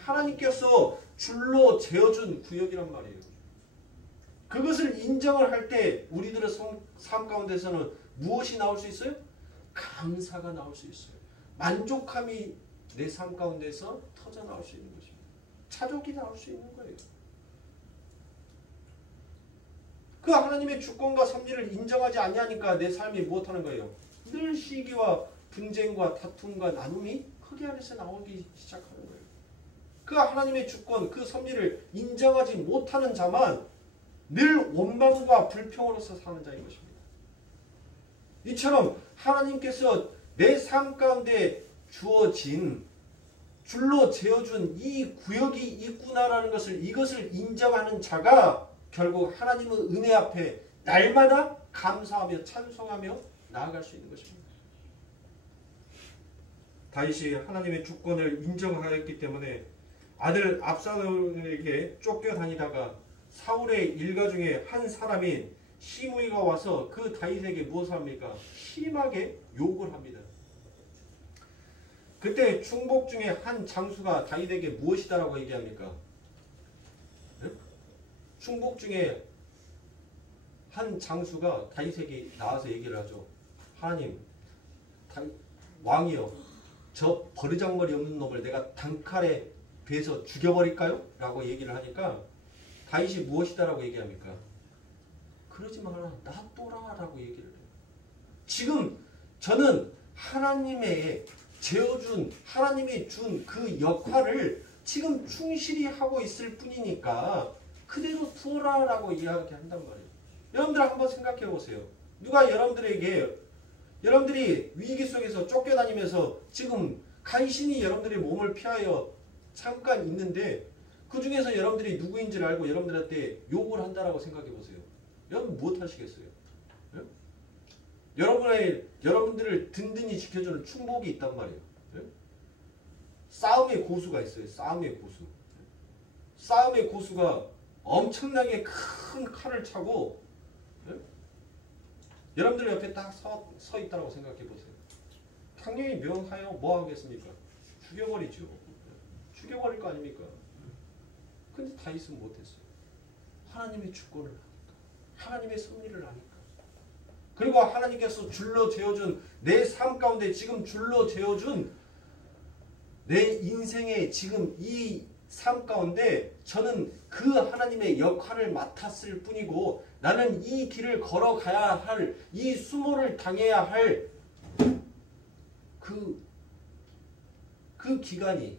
하나님께서 줄로 재어준 구역이란 말이에요. 그것을 인정을 할 때 우리들의 삶 가운데서는 무엇이 나올 수 있어요? 감사가 나올 수 있어요. 만족함이 내 삶 가운데서 터져 나올 수 있는 것입니다. 차족이 나올 수 있는 거예요. 그 하나님의 주권과 섭리를 인정하지 아니하니까 내 삶이 무엇하는 거예요? 늘 시기와 분쟁과 다툼과 나눔이 크게 안에서 나오기 시작하는 거예요. 그 하나님의 주권, 그 섭리를 인정하지 못하는 자만 늘 원망과 불평으로서 사는 자인 것입니다. 이처럼 하나님께서 내 삶 가운데 주어진 줄로 재어준 이 구역이 있구나라는 것을 이것을 인정하는 자가 결국 하나님의 은혜 앞에 날마다 감사하며 찬송하며 나아갈 수 있는 것입니다. 다윗이 하나님의 주권을 인정하였기 때문에 아들 압살롬에게 쫓겨다니다가 사울의 일가 중에 한 사람인 시므이가 와서 그 다윗에게 무엇을 합니까? 심하게 욕을 합니다. 그때 충복 중에 한 장수가 다윗에게 무엇이다라고 얘기합니까? 네? 충복 중에 한 장수가 다윗에게 나와서 얘기를 하죠. 하나님, 왕이여, 저 버르장머리 없는 놈을 내가 단칼에 베서 죽여버릴까요? 라고 얘기를 하니까 다윗이 무엇이다라고 얘기합니까? 그러지 마라, 놔둬라 라고 얘기를 해요. 지금 저는 하나님의 재어준, 하나님이 준 그 역할을 지금 충실히 하고 있을 뿐이니까 그대로 두어라 라고 이야기한단 말이에요. 여러분들 한번 생각해 보세요. 누가 여러분들에게, 여러분들이 위기 속에서 쫓겨다니면서 지금 간신히 여러분들의 몸을 피하여 잠깐 있는데 그 중에서 여러분들이 누구인지를 알고 여러분들한테 욕을 한다라고 생각해 보세요. 여러분 무엇 하시겠어요? 예? 여러분들을 든든히 지켜주는 충복이 있단 말이에요. 예? 싸움의 고수가 있어요. 싸움의 고수. 싸움의 고수가 엄청나게 큰 칼을 차고 예? 여러분들 옆에 딱 서 있다고 생각해 보세요. 당연히 명하여 뭐 하겠습니까? 죽여버리죠. 죽여버릴 거 아닙니까? 근데 다윗은 못했어요. 하나님의 주권을 하니까. 하나님의 섭리를 하니까. 그리고 하나님께서 줄로 재어준 내 삶 가운데 지금 줄로 재어준 내 인생의 지금 이 삶 가운데 저는 그 하나님의 역할을 맡았을 뿐이고 나는 이 길을 걸어가야 할, 이 수모를 당해야 할 그 기간이,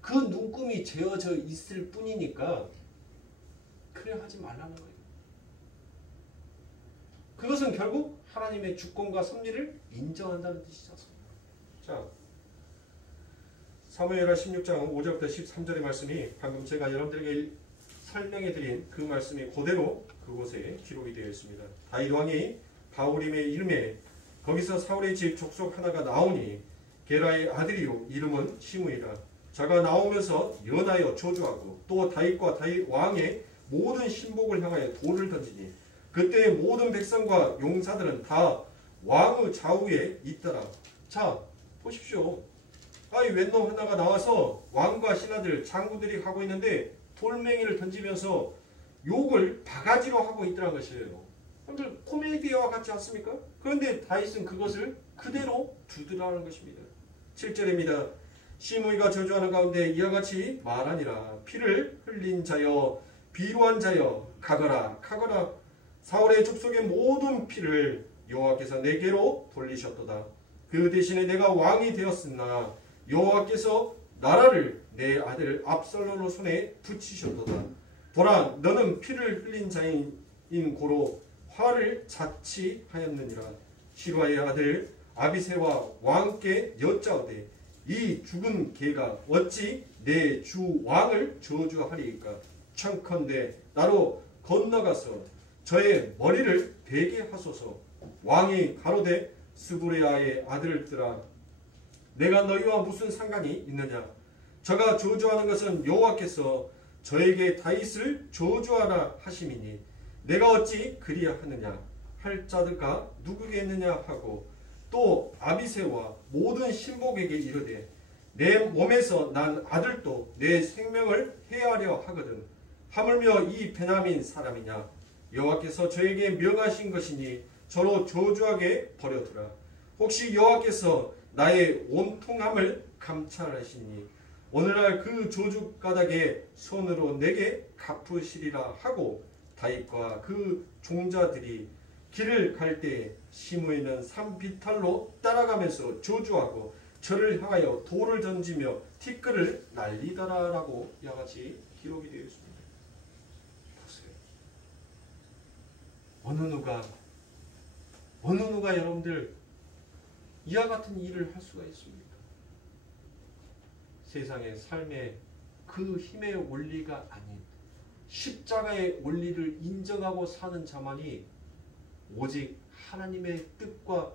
그 눈금이 재어져 있을 뿐이니까 그래 하지 말라는 거예요. 그것은 결국 하나님의 주권과 섭리를 인정한다는 뜻이죠. 자, 사무엘하 16장 5절부터 13절의 말씀이 방금 제가 여러분들에게 설명해드린 그 말씀이 그대로 그곳에 기록이 되어 있습니다. 다윗 왕이 바후림의 이름에 거기서 사울의 집 족속 하나가 나오니 게라의 아들이요 이름은 시므이라. 자가 나오면서 연하여 저주하고 또 다윗과 다윗 왕의 모든 신복을 향하여 돌을 던지니 그때 모든 백성과 용사들은 다 왕의 좌우에 있더라. 자, 보십시오. 아이 웬놈 하나가 나와서 왕과 신하들, 장군들이 하고 있는데 돌멩이를 던지면서 욕을 바가지로 하고 있더라는 것이에요. 여러분들 코미디와 같지 않습니까? 그런데 다윗은 그것을 그대로 두드라는 것입니다. 7절입니다. 시므이가 저주하는 가운데 이와 같이 말하니라. 피를 흘린 자여, 비루한 자여, 가거라, 가거라. 사울의 족속의 모든 피를 여호와께서 내게로 돌리셨도다. 그 대신에 내가 왕이 되었으나 여호와께서 나라를 내 아들 압살롬의 손에 붙이셨도다. 보라, 너는 피를 흘린 자인 고로 화를 자치하였느니라. 시루아의 아들 아비새와 왕께 여짜오되 이 죽은 개가 어찌 내 주 왕을 저주하리이까? 청컨대 나로 건너가서 저의 머리를 베게 하소서. 왕이 가로되 스부레아의 아들들아, 내가 너희와 무슨 상관이 있느냐? 저가 저주하는 것은 여호와께서 저에게 다윗을 저주하라 하심이니 내가 어찌 그리하느냐 할 자들과 누구겠느냐 하고 또 아비새와 모든 신복에게 이르되 내 몸에서 난 아들도 내 생명을 해하려 하거든. 하물며 이 베냐민 사람이냐? 여호와께서 저에게 명하신 것이니 저로 저주하게 버려두라. 혹시 여호와께서 나의 온통함을 감찰하시니 오늘날 그 저주 가닥에 손으로 내게 갚으시리라 하고 다윗과 그 종자들이 길을 갈 때에 시므이는 산비탈로 따라가면서 저주하고 저를 향하여 돌을 던지며 티끌을 날리더라라고 이와 같이 기록이 되어 있습니다. 보세요. 어느 누가 여러분들 이와 같은 일을 할 수가 있습니까? 세상의 삶의 그 힘의 원리가 아닌 십자가의 원리를 인정하고 사는 자만이 오직 하나님의 뜻과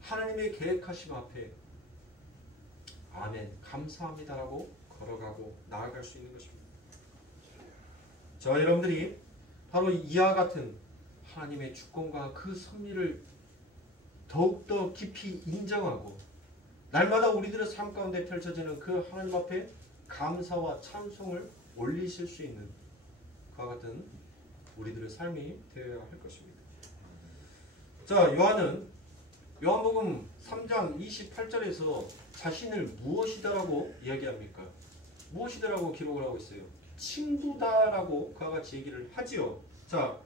하나님의 계획하심 앞에 아멘 감사합니다라고 걸어가고 나아갈 수 있는 것입니다. 저와 여러분들이 바로 이와 같은 하나님의 주권과 그 섭리를 더욱더 깊이 인정하고 날마다 우리들의 삶 가운데 펼쳐지는 그 하나님 앞에 감사와 찬송을 올리실 수 있는 그와 같은 우리들의 삶이 되어야 할 것입니다. 자, 요한복음 3장 28절에서 자신을 무엇이다라고 이야기합니까? 무엇이다라고 기록을 하고 있어요? 친구다라고 그와 같이 얘기를 하지요. 자,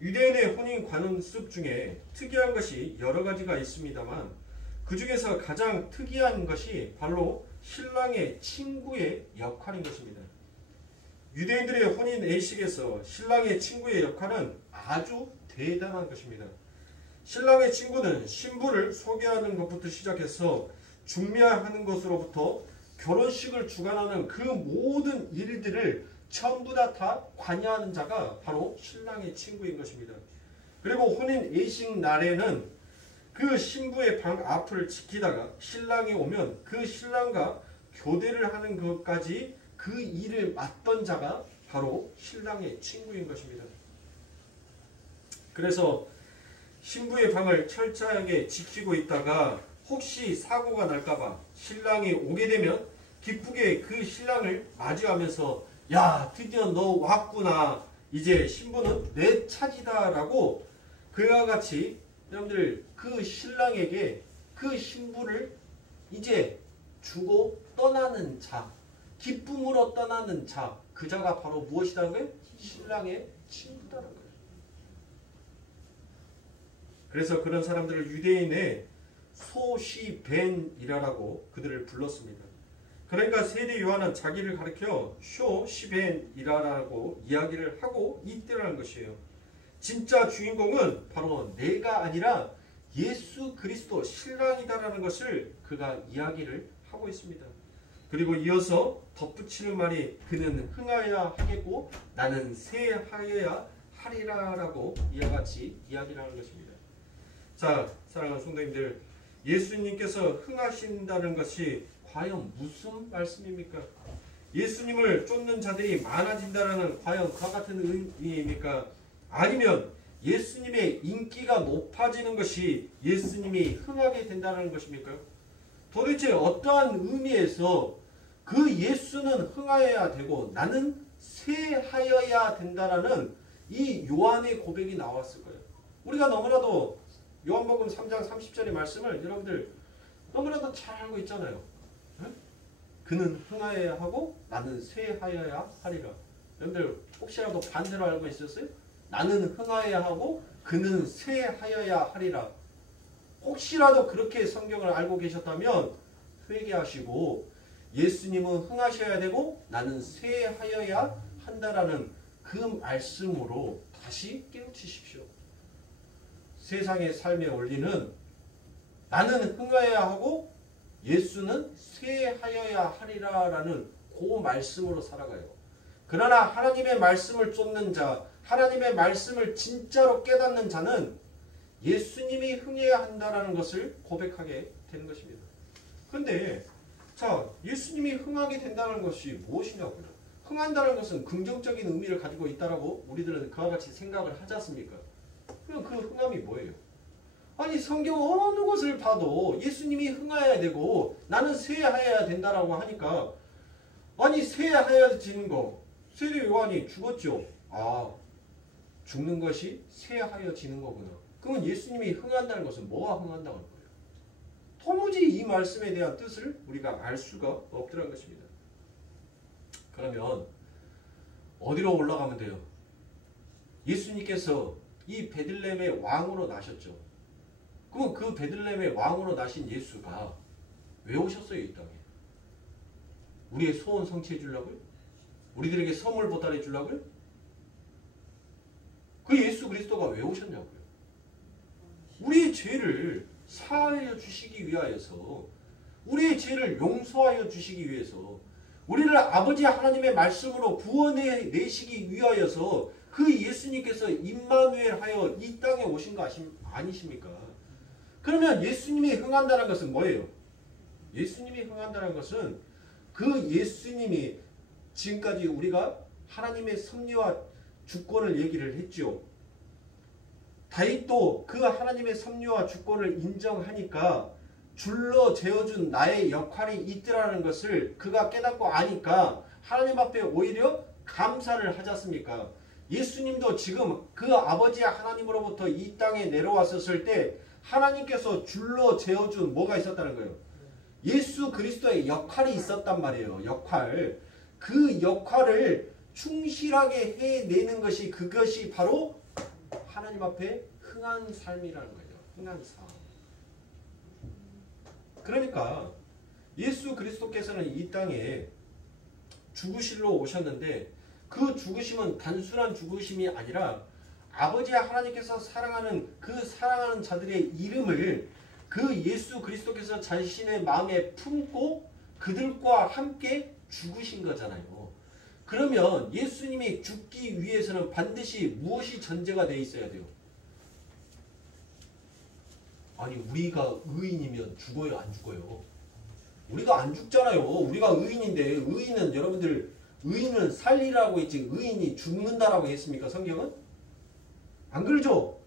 유대인의 혼인 관습 중에 특이한 것이 여러 가지가 있습니다만 그 중에서 가장 특이한 것이 바로 신랑의 친구의 역할인 것입니다. 유대인들의 혼인 예식에서 신랑의 친구의 역할은 아주 대단한 것입니다. 신랑의 친구는 신부를 소개하는 것부터 시작해서 중매하는 것으로부터 결혼식을 주관하는 그 모든 일들을 전부 다 관여하는 자가 바로 신랑의 친구인 것입니다. 그리고 혼인 예식 날에는 그 신부의 방 앞을 지키다가 신랑이 오면 그 신랑과 교대를 하는 것까지 그 일을 맡던 자가 바로 신랑의 친구인 것입니다. 그래서 신부의 방을 철저하게 지키고 있다가 혹시 사고가 날까봐 신랑이 오게 되면 기쁘게 그 신랑을 맞이하면서 야, 드디어 너 왔구나. 이제 신부는 내 차지다 라고 그와 같이 여러분들 그 신랑에게 그 신부를 이제 주고 떠나는 자, 기쁨으로 떠나는 자, 그 자가 바로 무엇이라는 거예요? 신랑의 친구다라는 거예요. 그래서 그런 사람들을 유대인의 소시벤이라고 그들을 불렀습니다. 그러니까 세례 요한은 자기를 가리켜 쇼시벤이라고 이야기를 하고 있더라는 것이에요. 진짜 주인공은 바로 내가 아니라 예수 그리스도 신랑이다라는 것을 그가 이야기를 하고 있습니다. 그리고 이어서 덧붙이는 말이 그는 흥하여야 하겠고 나는 쇠하여야 하리라라고 이와 같이 이야기를 하는 것입니다. 자, 사랑하는 성도님들, 예수님께서 흥하신다는 것이 과연 무슨 말씀입니까? 예수님을 쫓는 자들이 많아진다는 과연 그와 같은 의미입니까? 아니면 예수님의 인기가 높아지는 것이 예수님이 흥하게 된다는 것입니까? 도대체 어떠한 의미에서 그 예수는 흥하여야 되고 나는 쇠하여야 된다라는 이 요한의 고백이 나왔을까요? 우리가 너무나도 요한복음 3장 30절의 말씀을 여러분들 너무나도 잘 알고 있잖아요. 응? 그는 흥하여야 하고 나는 쇠하여야 하리라. 여러분들 혹시라도 반대로 알고 있었어요? 나는 흥하여야 하고 그는 쇠하여야 하리라. 혹시라도 그렇게 성경을 알고 계셨다면 회개하시고 예수님은 흥하셔야 되고 나는 쇠하여야 한다라는 그 말씀으로 다시 깨우치십시오. 세상의 삶의 원리는 나는 흥하여야 하고 예수는 쇠하여야 하리라라는 그 말씀으로 살아가요. 그러나 하나님의 말씀을 쫓는 자, 하나님의 말씀을 진짜로 깨닫는 자는 예수님이 흥해야 한다라는 것을 고백하게 되는 것입니다. 그런데 자, 예수님이 흥하게 된다는 것이 무엇이냐고요? 흥한다는 것은 긍정적인 의미를 가지고 있다라고 우리들은 그와 같이 생각을 하지 않습니까? 그럼 그 흥함이 뭐예요? 아니 성경 어느 곳을 봐도 예수님이 흥하여야 되고 나는 쇠하여야 된다라고 하니까 아니 쇠하여지는 거 세례 요한이 죽었죠. 아, 죽는 것이 쇠하여지는 거구나. 그러면 예수님이 흥한다는 것은 뭐가 흥한다는 거예요? 도무지 이 말씀에 대한 뜻을 우리가 알 수가 없더라는 것입니다. 그러면 어디로 올라가면 돼요? 예수님께서 이 베들레헴의 왕으로 나셨죠. 그럼 그 베들레헴의 왕으로 나신 예수가 왜 오셨어요, 이 땅에? 우리의 소원 성취해 주려고요? 우리들에게 선물 보답해 주려고요? 그 예수 그리스도가 왜 오셨냐고요? 우리의 죄를 사하여 주시기 위하여서, 우리의 죄를 용서하여 주시기 위해서, 우리를 아버지 하나님의 말씀으로 구원해 내시기 위하여서 그 예수님께서 임마누엘 하여 이 땅에 오신 거 아니십니까? 그러면 예수님이 흥한다는 것은 뭐예요? 예수님이 흥한다는 것은 그 예수님이 지금까지 우리가 하나님의 섭리와 주권을 얘기를 했죠. 다윗도 그 하나님의 섭리와 주권을 인정하니까 줄로 재어준 나의 역할이 있더라는 것을 그가 깨닫고 아니까 하나님 앞에 오히려 감사를 하지 않습니까? 예수님도 지금 그 아버지 하나님으로부터 이 땅에 내려왔었을 때 하나님께서 줄로 재어준 뭐가 있었다는 거예요? 예수 그리스도의 역할이 있었단 말이에요. 역할. 그 역할을 충실하게 해내는 것이, 그것이 바로 하나님 앞에 흥한 삶이라는 거죠. 흥한 삶. 그러니까 예수 그리스도께서는 이 땅에 죽으시러 오셨는데 그 죽으심은 단순한 죽으심이 아니라 아버지 하나님께서 사랑하는 그 사랑하는 자들의 이름을 그 예수 그리스도께서 자신의 마음에 품고 그들과 함께 죽으신 거잖아요. 그러면 예수님이 죽기 위해서는 반드시 무엇이 전제가 되어 있어야 돼요? 아니 우리가 의인이면 죽어요 안 죽어요? 우리가 안 죽잖아요. 우리가 의인인데, 의인은 여러분들 의인은 살리라고 했지 의인이 죽는다라고 했습니까? 성경은? 안 그러죠?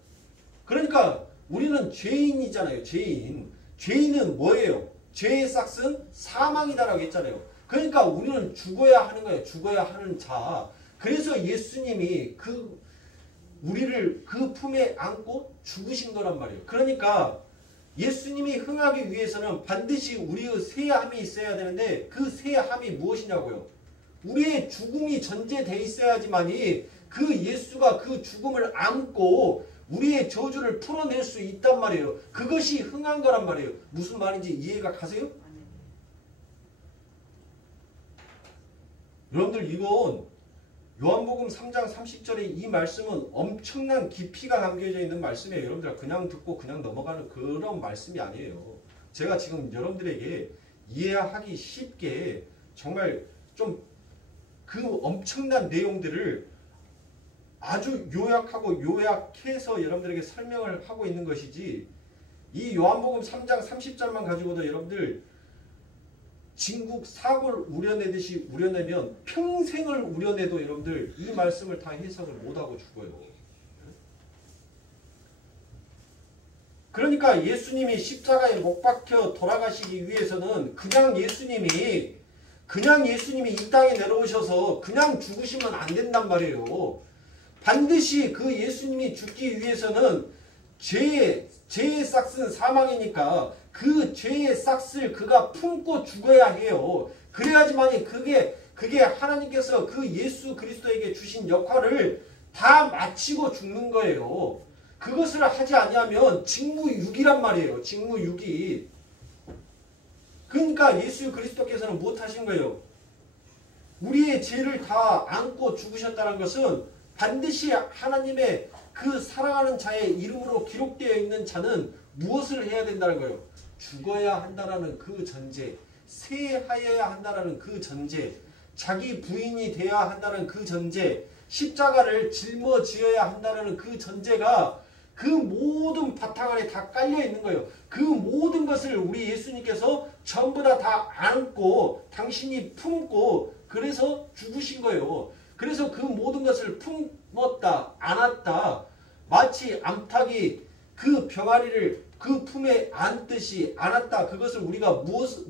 그러니까 우리는 죄인이잖아요. 죄인. 죄인은 뭐예요? 죄의 싹은 사망이다라고 했잖아요. 그러니까 우리는 죽어야 하는 거예요. 죽어야 하는 자. 그래서 예수님이 우리를 그 품에 안고 죽으신 거란 말이에요. 그러니까 예수님이 흥하기 위해서는 반드시 우리의 쇠함이 있어야 되는데 그 쇠함이 무엇이냐고요? 우리의 죽음이 전제되어 있어야지만이 그 예수가 그 죽음을 안고 우리의 저주를 풀어낼 수 있단 말이에요. 그것이 흥한 거란 말이에요. 무슨 말인지 이해가 가세요? 여러분들 이건 요한복음 3장 30절의 이 말씀은 엄청난 깊이가 담겨져 있는 말씀이에요. 여러분들 그냥 듣고 그냥 넘어가는 그런 말씀이 아니에요. 제가 지금 여러분들에게 이해하기 쉽게 정말 좀 그 엄청난 내용들을 아주 요약하고 요약해서 여러분들에게 설명을 하고 있는 것이지, 이 요한복음 3장 30절만 가지고도 여러분들 진국 사고를 우려내듯이 우려내면 평생을 우려내도 여러분들 이 말씀을 다 해석을 못하고 죽어요. 그러니까 예수님이 십자가에 못 박혀 돌아가시기 위해서는 그냥 예수님이 이 땅에 내려오셔서 그냥 죽으시면 안 된단 말이에요. 반드시 그 예수님이 죽기 위해서는 죄의 싹은 사망이니까 그 죄의 싹을 그가 품고 죽어야 해요. 그래야지만이 그게 하나님께서 그 예수 그리스도에게 주신 역할을 다 마치고 죽는 거예요. 그것을 하지 아니하면 직무유기란 말이에요. 직무유기. 그러니까 예수 그리스도께서는 무엇 하신 거예요? 우리의 죄를 다 안고 죽으셨다는 것은 반드시 하나님의 그 사랑하는 자의 이름으로 기록되어 있는 자는 무엇을 해야 된다는 거예요? 죽어야 한다라는 그 전제, 쇠하여야 한다라는 그 전제, 자기 부인이 되어야 한다는 그 전제, 십자가를 짊어지어야 한다는 그 전제가 그 모든 바탕 안에 다 깔려 있는 거예요. 그 모든 것을 우리 예수님께서 전부 다 안고 당신이 품고 그래서 죽으신 거예요. 그래서 그 모든 것을 품었다, 안았다. 마치 암탉이 그 병아리를 그 품에 안듯이 안았다. 그것을 우리가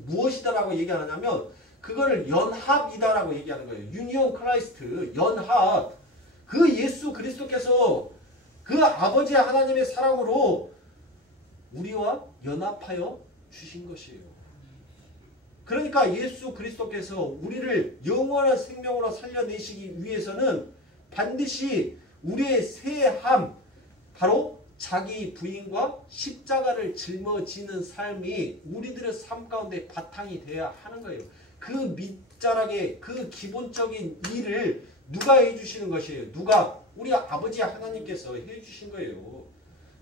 무엇이다라고 얘기하냐면 그걸 연합이다라고 얘기하는 거예요. 유니온 크라이스트, 연합. 그 예수 그리스도께서 그 아버지 하나님의 사랑으로 우리와 연합하여 주신 것이에요. 그러니까 예수 그리스도께서 우리를 영원한 생명으로 살려내시기 위해서는 반드시 우리의 쇠함, 바로 자기 부인과 십자가를 짊어지는 삶이 우리들의 삶 가운데 바탕이 되어야 하는 거예요. 그 밑자락에 그 기본적인 일을 누가 해주시는 것이에요? 누가? 우리 아버지 하나님께서 해주신 거예요.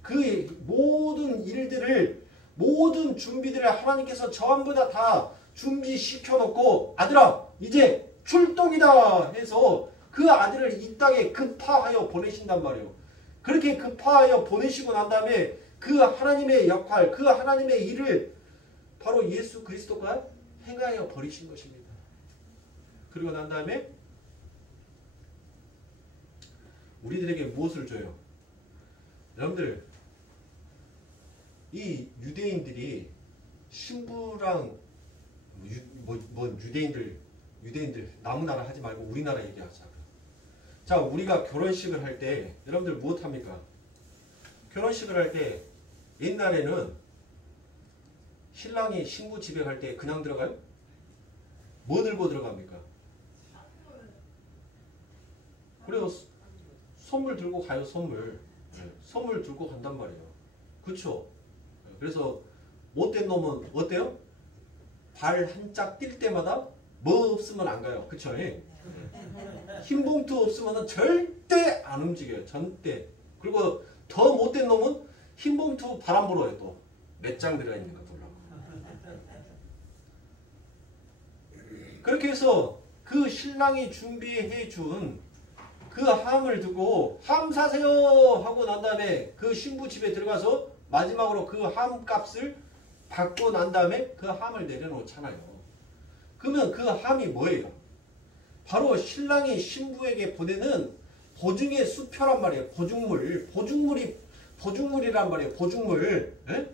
그 모든 일들을 모든 준비들을 하나님께서 전부 다 준비시켜 놓고 아들아 이제 출동이다 해서 그 아들을 이 땅에 급파하여 보내신단 말이에요. 그렇게 급파하여 보내시고 난 다음에 그 하나님의 역할, 그 하나님의 일을 바로 예수 그리스도가 행하여 버리신 것입니다. 그리고 난 다음에 우리들에게 무엇을 줘요? 여러분들 이 유대인들이 신부랑 유대인들 나무나라 하지 말고 우리나라 얘기하자. 자, 우리가 결혼식을 할 때 여러분들 무엇 합니까? 결혼식을 할 때 옛날에는 신랑이 신부 집에 갈 때 그냥 들어가요? 뭐 들고 들어갑니까? 그래요. 선물 들고 가요. 선물. 선물 들고 간단 말이에요. 그렇죠? 그래서 못된 놈은 어때요? 발 한 짝 뛸 때마다 뭐 없으면 안 가요. 그쵸? 흰 봉투 없으면 절대 안 움직여요. 절대. 그리고 더 못된 놈은 흰 봉투 바람 불어요. 또 몇 장 들어가 있는 거 보려고. 그렇게 해서 그 신랑이 준비해 준 그 함을 두고 함 사세요 하고 난 다음에 그 신부 집에 들어가서 마지막으로 그 함 값을 받고 난 다음에 그 함을 내려놓잖아요. 그러면 그 함이 뭐예요? 바로 신랑이 신부에게 보내는 보증의 수표란 말이에요. 보증물. 보증물이란 말이에요. 보증물. 에?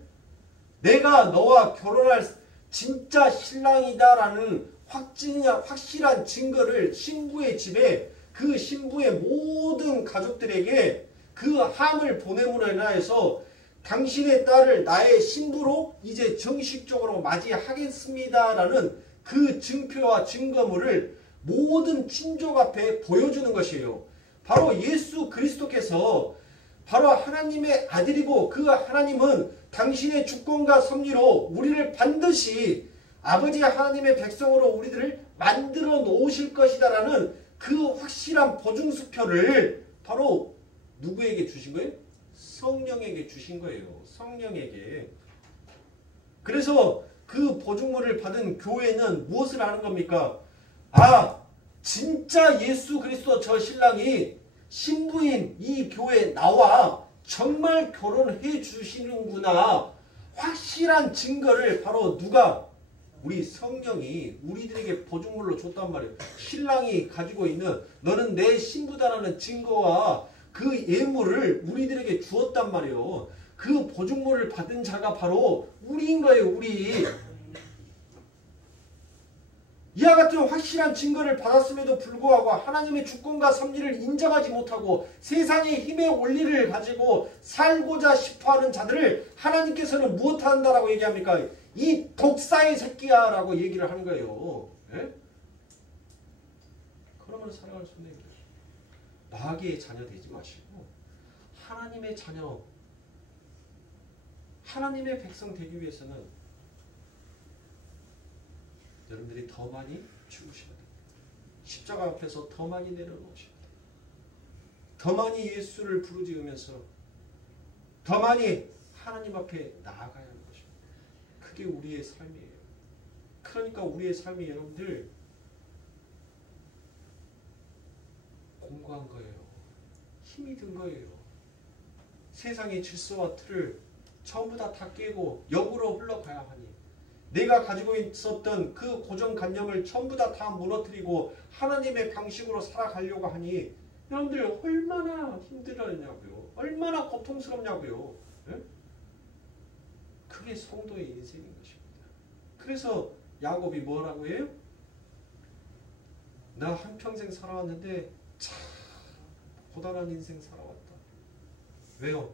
내가 너와 결혼할 진짜 신랑이다라는 확실한 증거를 신부의 집에 그 신부의 모든 가족들에게 그 함을 보냄으로 인하여서 당신의 딸을 나의 신부로 이제 정식적으로 맞이하겠습니다라는 그 증표와 증거물을 모든 친족 앞에 보여주는 것이에요. 바로 예수 그리스도께서 바로 하나님의 아들이고 그 하나님은 당신의 주권과 섭리로 우리를 반드시 아버지 하나님의 백성으로 우리들을 만들어 놓으실 것이다라는 그 확실한 보증수표를 바로 누구에게 주신 거예요? 성령에게 주신 거예요. 성령에게. 그래서 그 보증물을 받은 교회는 무엇을 하는 겁니까? 아, 진짜 예수 그리스도 저 신랑이 신부인 이 교회에 나와 정말 결혼해 주시는구나. 확실한 증거를 바로 누가? 우리 성령이 우리들에게 보증물로 줬단 말이에요. 신랑이 가지고 있는 너는 내 신부다라는 증거와 그 예물을 우리들에게 주었단 말이에요. 그 보증물을 받은 자가 바로 우리인 거예요. 우리. 이와 같은 확실한 증거를 받았음에도 불구하고 하나님의 주권과 섭리를 인정하지 못하고 세상의 힘의 원리를 가지고 살고자 싶어하는 자들을 하나님께서는 무엇한다라고 얘기합니까? 이 독사의 새끼야 라고 얘기를 하는 거예요. 예? 그러면 살아갈 수 있는 거예요. 마귀의 자녀 되지 마시고 하나님의 자녀, 하나님의 백성 되기 위해서는 여러분들이 더 많이 죽으셔야 됩니다. 십자가 앞에서 더 많이 내려놓으셔야 돼요. 더 많이 예수를 부르짖으면서 더 많이 하나님 앞에 나아가야 하는 것입니다. 그게 우리의 삶이에요. 그러니까 우리의 삶이 여러분들 공고한 거예요. 힘이 든 거예요. 세상의 질서와 틀을 전부 다 깨고 역으로 흘러가야 하니 내가 가지고 있었던 그 고정관념을 전부 다 무너뜨리고 하나님의 방식으로 살아가려고 하니 여러분들 얼마나 힘들었냐고요. 얼마나 고통스럽냐고요. 네? 그게 성도의 인생인 것입니다. 그래서 야곱이 뭐라고 해요? 나 한평생 살아왔는데 참 고단한 인생 살아왔다. 왜요?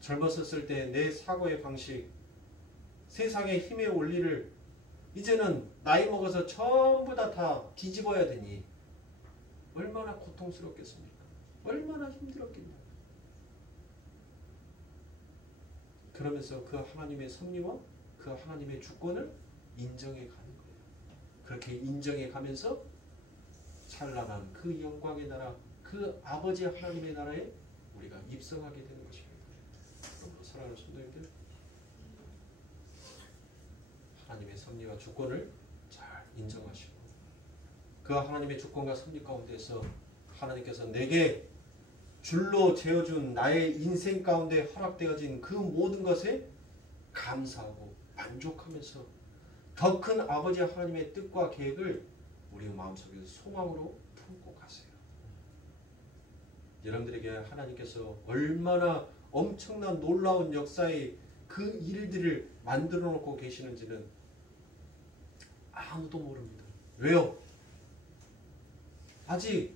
젊었을 때 내 사고의 방식, 세상의 힘의 원리를 이제는 나이 먹어서 전부 다 뒤집어야 되니 얼마나 고통스럽겠습니까? 얼마나 힘들었겠냐. 그러면서 그 하나님의 섭리와 그 하나님의 주권을 인정해 가는 그렇게 인정해 가면서 찬란한 그 영광의 나라, 그 아버지 하나님의 나라에 우리가 입성하게 되는 것입니다. 그러므로 사랑하는 성도님들, 하나님의 섭리와 주권을 잘 인정하시고 그 하나님의 주권과 섭리 가운데서 하나님께서 내게 줄로 재어준 나의 인생 가운데 허락되어진 그 모든 것에 감사하고 만족하면서 더 큰 아버지 하나님의 뜻과 계획을 우리 마음속에서 소망으로 품고 가세요. 여러분들에게 하나님께서 얼마나 엄청난 놀라운 역사의 그 일들을 만들어 놓고 계시는지는 아무도 모릅니다. 왜요? 아직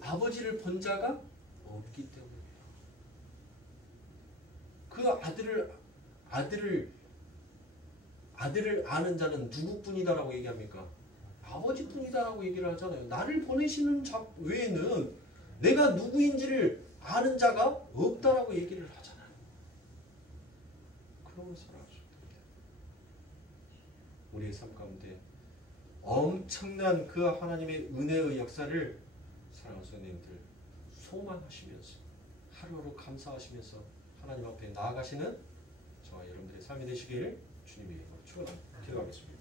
아버지를 본 자가 없기 때문이에요. 그 아들을 아는 자는 누구뿐이다라고 얘기합니까? 아버지뿐이다라고 얘기를 하잖아요. 나를 보내시는 자 외에는 내가 누구인지를 아는 자가 없다라고 얘기를 하잖아요. 그러면 살아가셔야 됩니다. 우리의 삶 가운데 엄청난 그 하나님의 은혜의 역사를 사랑하는 성도님들 소망하시면서 하루하루 감사하시면서 하나님 앞에 나아가시는 저와 여러분들의 삶이 되시길 주님의 이름으로 축원합니다. 기도하겠습니다.